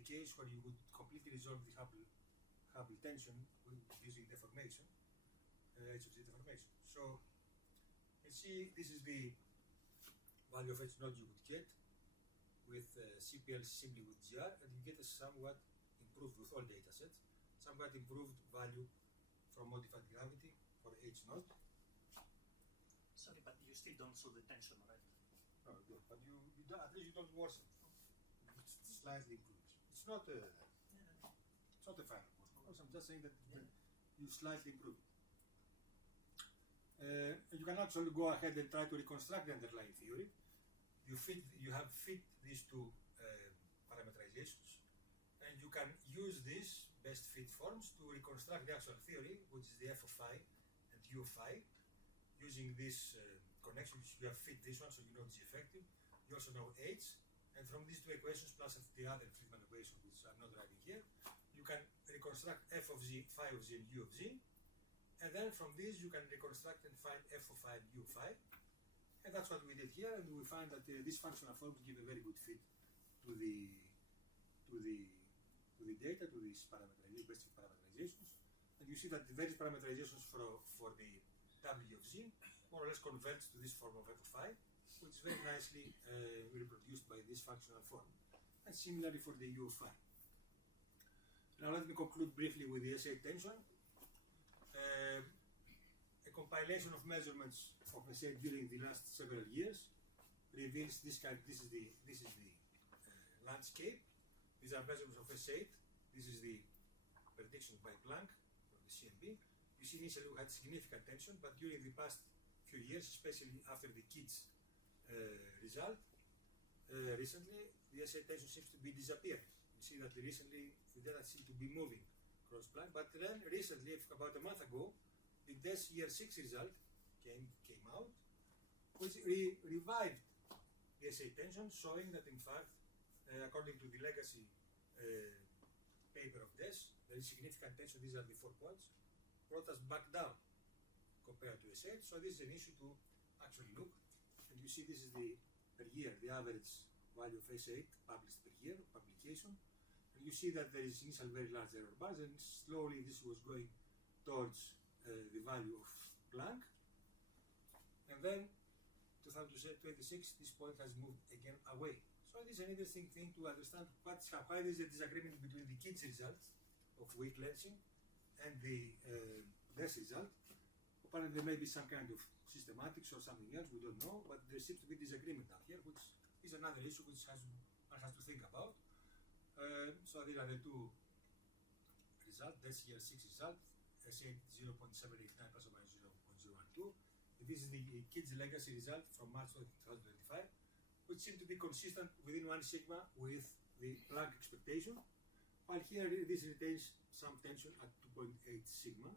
case where you would completely resolve the Hubble tension using deformation, H of Z deformation. So let's see, this is the value of H naught you would get with CPL simply with GR, and you get a somewhat improved with all data sets, somewhat improved value from modified gravity for H naught. Sorry, but you still don't show the tension, right? No, good, but you don't, at least you don't worsen. It slightly improves. It's not a final course. Of course, I'm just saying that you slightly improve. You can actually go ahead and try to reconstruct the underlying theory. You have fit these two parameterizations, and you can use these best fit forms to reconstruct the actual theory, which is the f of phi and u of phi, using this connection, which you have fit this one, so you know it's effective. You also know h, and from these two equations plus the other Friedman equation, which I'm not writing here, you can reconstruct f of z, phi of z, and u of z. And then from this you can reconstruct and find f of phi and u of phi. And that's what we did here, and we find that these functional forms give a very good fit to the data, to these best fit parameterizations. And you see that the various parameterizations for the W of Z more or less converge to this form of f of phi, which is very nicely reproduced by this functional form. And similarly for the u of phi. Now let me conclude briefly with the SA tension. A compilation of measurements of SA during the last several years reveals this is the landscape. These are measurements of S8. This is the prediction by Planck from the CMB. You see initially we had significant tension, but during the past few years, especially after the KIDS result, recently the SA tension seems to be disappearing. You see that recently the data seem to be moving across Planck, but then recently, about a month ago, the DES year 6 result came out, which revived the SA tension, showing that in fact, according to the legacy paper of DES, there is significant tension. These are the 4 points, brought us back down compared to S8. So this is an issue to actually look, and you see this is the per year, the average value of S8 published per year of publication, and you see that there is initial very large error bars, and slowly this was going towards the value of Planck, and then 2026 this point has moved again away. So this is an interesting thing to understand why there is a disagreement between the kids' results of weak lensing and the less result. Apparently there may be some kind of systematics or something else, we don't know, but there seems to be disagreement down here, which is another issue which one has to think about. So these are the two results. That's year 6 result, S8 0.789 plus or minus 0.012. This is the kids' legacy result from March 2025, which seem to be consistent within 1 sigma with the Planck expectation, while here this retains some tension at 2.8 sigma.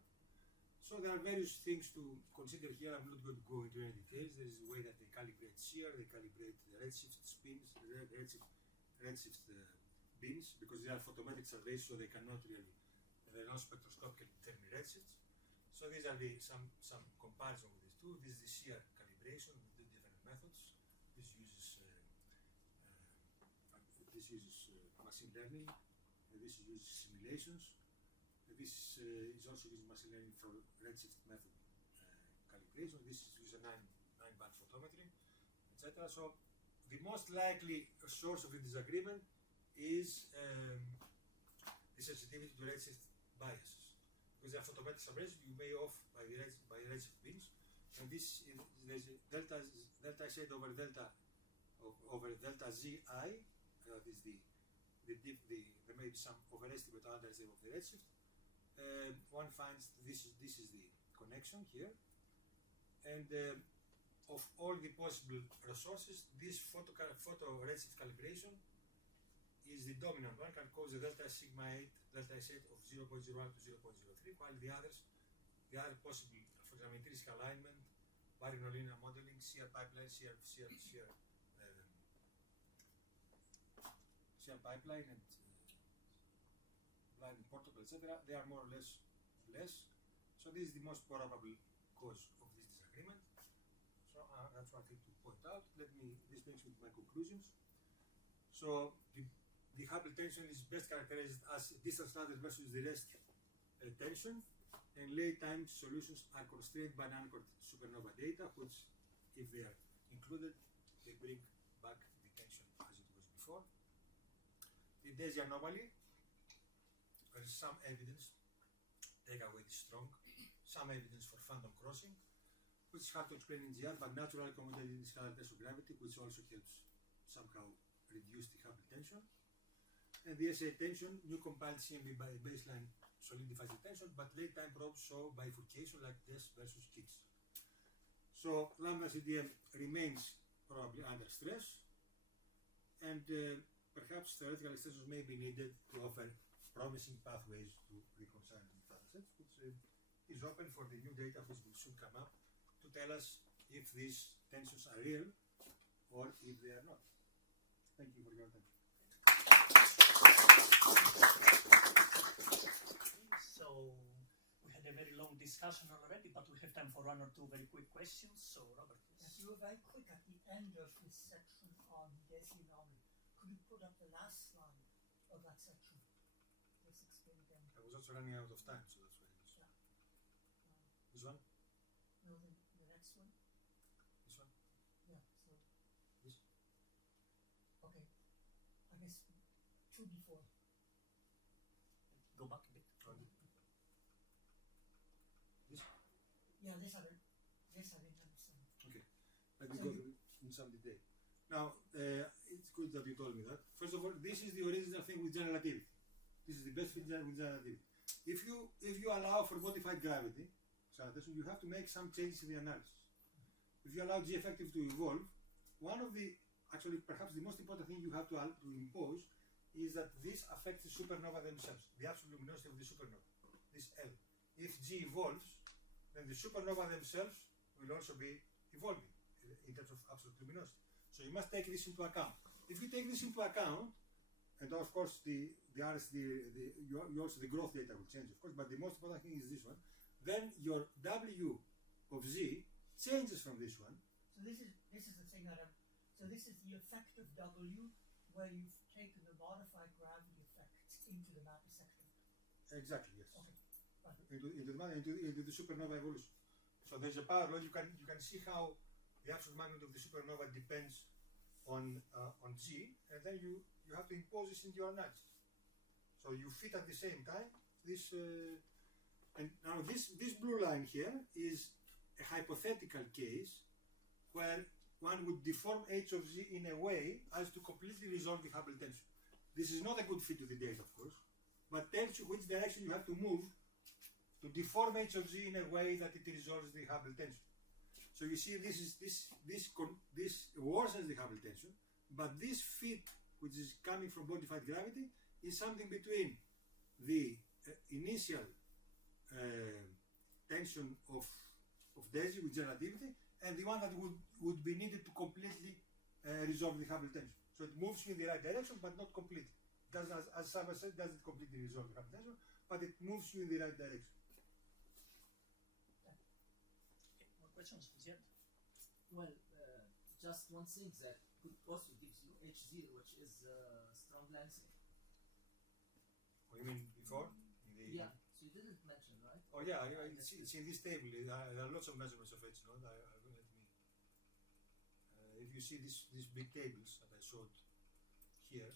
So there are various things to consider here. I'm not going to go into any details. There is a way that they calibrate shear, they calibrate the redshift spins, redshift beams, because they are photometric surveys, so they cannot really, they're not spectroscopic determine redshifts. So these are some comparison with these two. This is the shear calibration with the different methods. This uses machine learning. This uses simulations. This is also using machine learning for redshift method calibration. This is using 9-band photometry, etc. So the most likely source of the disagreement is the sensitivity to redshift biases. Because they are photometric surveys, you may off by redshift beams, and this is there's a delta Z over delta Zi. That is there may be some overestimate or underestimate of the redshift. One finds this is the connection here, and of all the possible resources, this photo redshift calibration is the dominant one, can cause a delta sigma 8, delta S8 of 0.01 to 0.03, while the other possible, for example, intrinsic alignment, baryon-linear modeling, shear pipeline, shear pipeline, and blind protocol, etc., they are more or less less. So this is the most probable cause of this disagreement. So that's one thing to point out. This brings me to my conclusions. So the Hubble tension is best characterized as distance standard versus the rest tension, and late time solutions are constrained by unanchored supernova data, which, if they are included, they bring back the tension as it was before. The Daisy anomaly, there is some evidence, take away the strong, some evidence for phantom crossing, which is hard to explain in GR, but naturally accommodated in scalar test of gravity, which also helps somehow reduce the Hubble tension. And the SA tension, new compiled CMB by baseline solidifies the tension, but late time probes show bifurcation like this versus KITS. So lambda CDM remains probably under stress, and perhaps theoretical extensions may be needed to offer promising pathways to reconcile with datasets, which is open for the new data which will soon come up to tell us if these tensions are real or if they are not. Thank you for your attention. So we had a very long discussion already, but we have time for 1 or 2 very quick questions. So Robert, please. Yes, you were very quick at the end of this section on Daisy anomaly. Could you put up the last slide of that section? Let's explain again. I was also running out of time, so that's why I was. Yeah. This one? No, the next one. This one? Yeah. So. This? Okay. I guess 2 before. Go back a bit. This? Yeah, this I didn't understand. Okay. Let me go through in some detail. Now, it's good that you told me that. First of all, this is the original thing with general relativity. This is the best fit with general relativity. If you allow for modified gravity, you have to make some changes in the analysis. If you allow G effective to evolve, one of the, actually perhaps the most important thing you have to impose is that this affects the supernova themselves, the absolute luminosity of the supernova, this L. If G evolves, then the supernova themselves will also be evolving in terms of absolute luminosity. So you must take this into account. If you take this into account, and of course the also the growth data will change, of course, but the most important thing is this one, then your W of Z changes from this one. So this is the thing that so this is the effect of W where you've taken the modified gravity effects into the matter sector. Exactly, yes. Okay. Right. Into the supernova evolution. So there's a power law. You can see how the absolute magnitude of the supernova depends on G, and then you have to impose this into your analysis. So you fit at the same time this, and now this blue line here is a hypothetical case where one would deform H of Z in a way as to completely resolve the Hubble tension. This is not a good fit to the data, of course, but tells you which direction you have to move to deform H of Z in a way that it resolves the Hubble tension. So you see, this worsens the Hubble tension, but this fit, which is coming from modified gravity, is something between the initial tension of Daisy with relativity and the one that would be needed to completely resolve the Hubble tension. So it moves you in the right direction, but not completely. Doesn't, as Saba said, doesn't completely resolve the Hubble tension, but it moves you in the right direction. More questions? Ziad? Well, just one thing that could also gives you H0, which is strong lancing. What do you mean before? Yeah, so you didn't mention, right? Oh yeah, it's in this table. There are lots of measurements of H node. If you see these big tables that I showed here.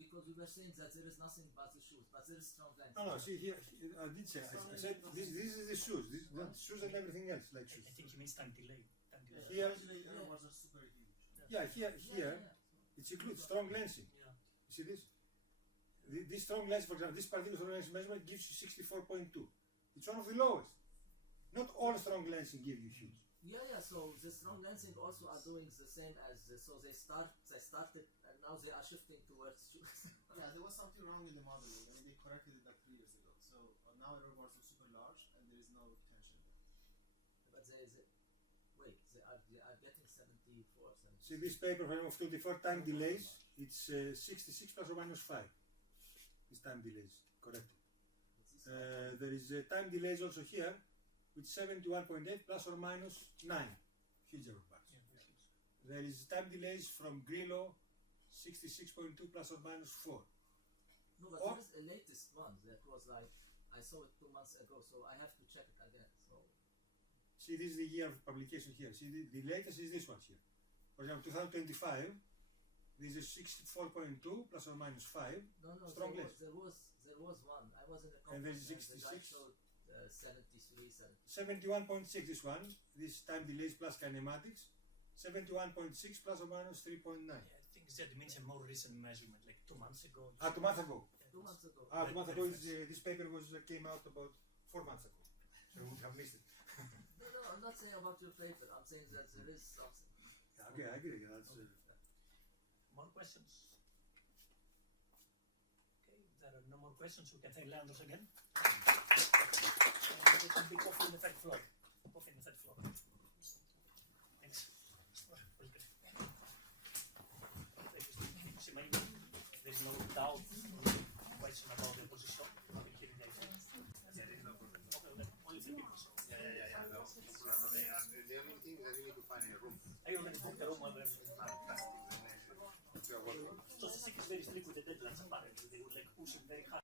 Because we were saying that there is nothing but the shoes, but there is strong lancing. No, see here, I did say, I said this is the shoes. This is not shoes and everything else like shoes. I think he means time delay. Here, Usually errors are super huge. yeah, here, it includes strong lensing. Yeah. You see this? This strong lens, for example, this particular strong lens measurement gives you 64.2. It's one of the lowest. Not all strong lensing give you huge. Yeah, so the strong lancing also are doing the same as so they started and now they are shifting towards shoes. Yeah, there was something wrong with the modeling. I mean, they corrected it like 3 years ago. So now error bars are super large and there is no tension there. But they are getting 74. See this paper of 24 time delays, it's 66 plus or minus 5. This time delays, corrected. There is time delays also here, with 71.8 plus or minus 9 huge error bars. Yeah, There is time delays from Grillo, 66.2 plus or minus 4. No, but there is a latest one that was like, I saw it 2 months ago, so I have to check it again. So See, this is the year of publication here. See, the latest is this one here. For example, 2025, this is 64.2 plus or minus 5. no, Strong lens. there was one. I was in a And conference there's and the guy 66. showed 73, 70. 71.6 this one, this time delays plus kinematics. 71.6 plus or minus 3.9. Yeah, I think that means a more recent measurement, like 2 months ago. 2 months ago. 2 months ago. 2 months ago, this paper came out about 4 months ago. So we would have missed it. No, I'm not saying about your paper. I'm saying that there is something. Yeah, okay, I agree. That's, More questions? Okay, if there are no more questions, we can thank Leandros again. And it will be coffee in the third floor. Coffee in the third floor. Thanks. Welcome. See my email? There's no doubt or question about the position. I will hear it later. There is no problem. Okay, then only 3 people. So. Yeah. No problem. The only thing is that you need to find a room. I already booked a room already. Fantastic. If you are working. So the SIC is very strict with the deadlines apparently. They were like pushing very hard.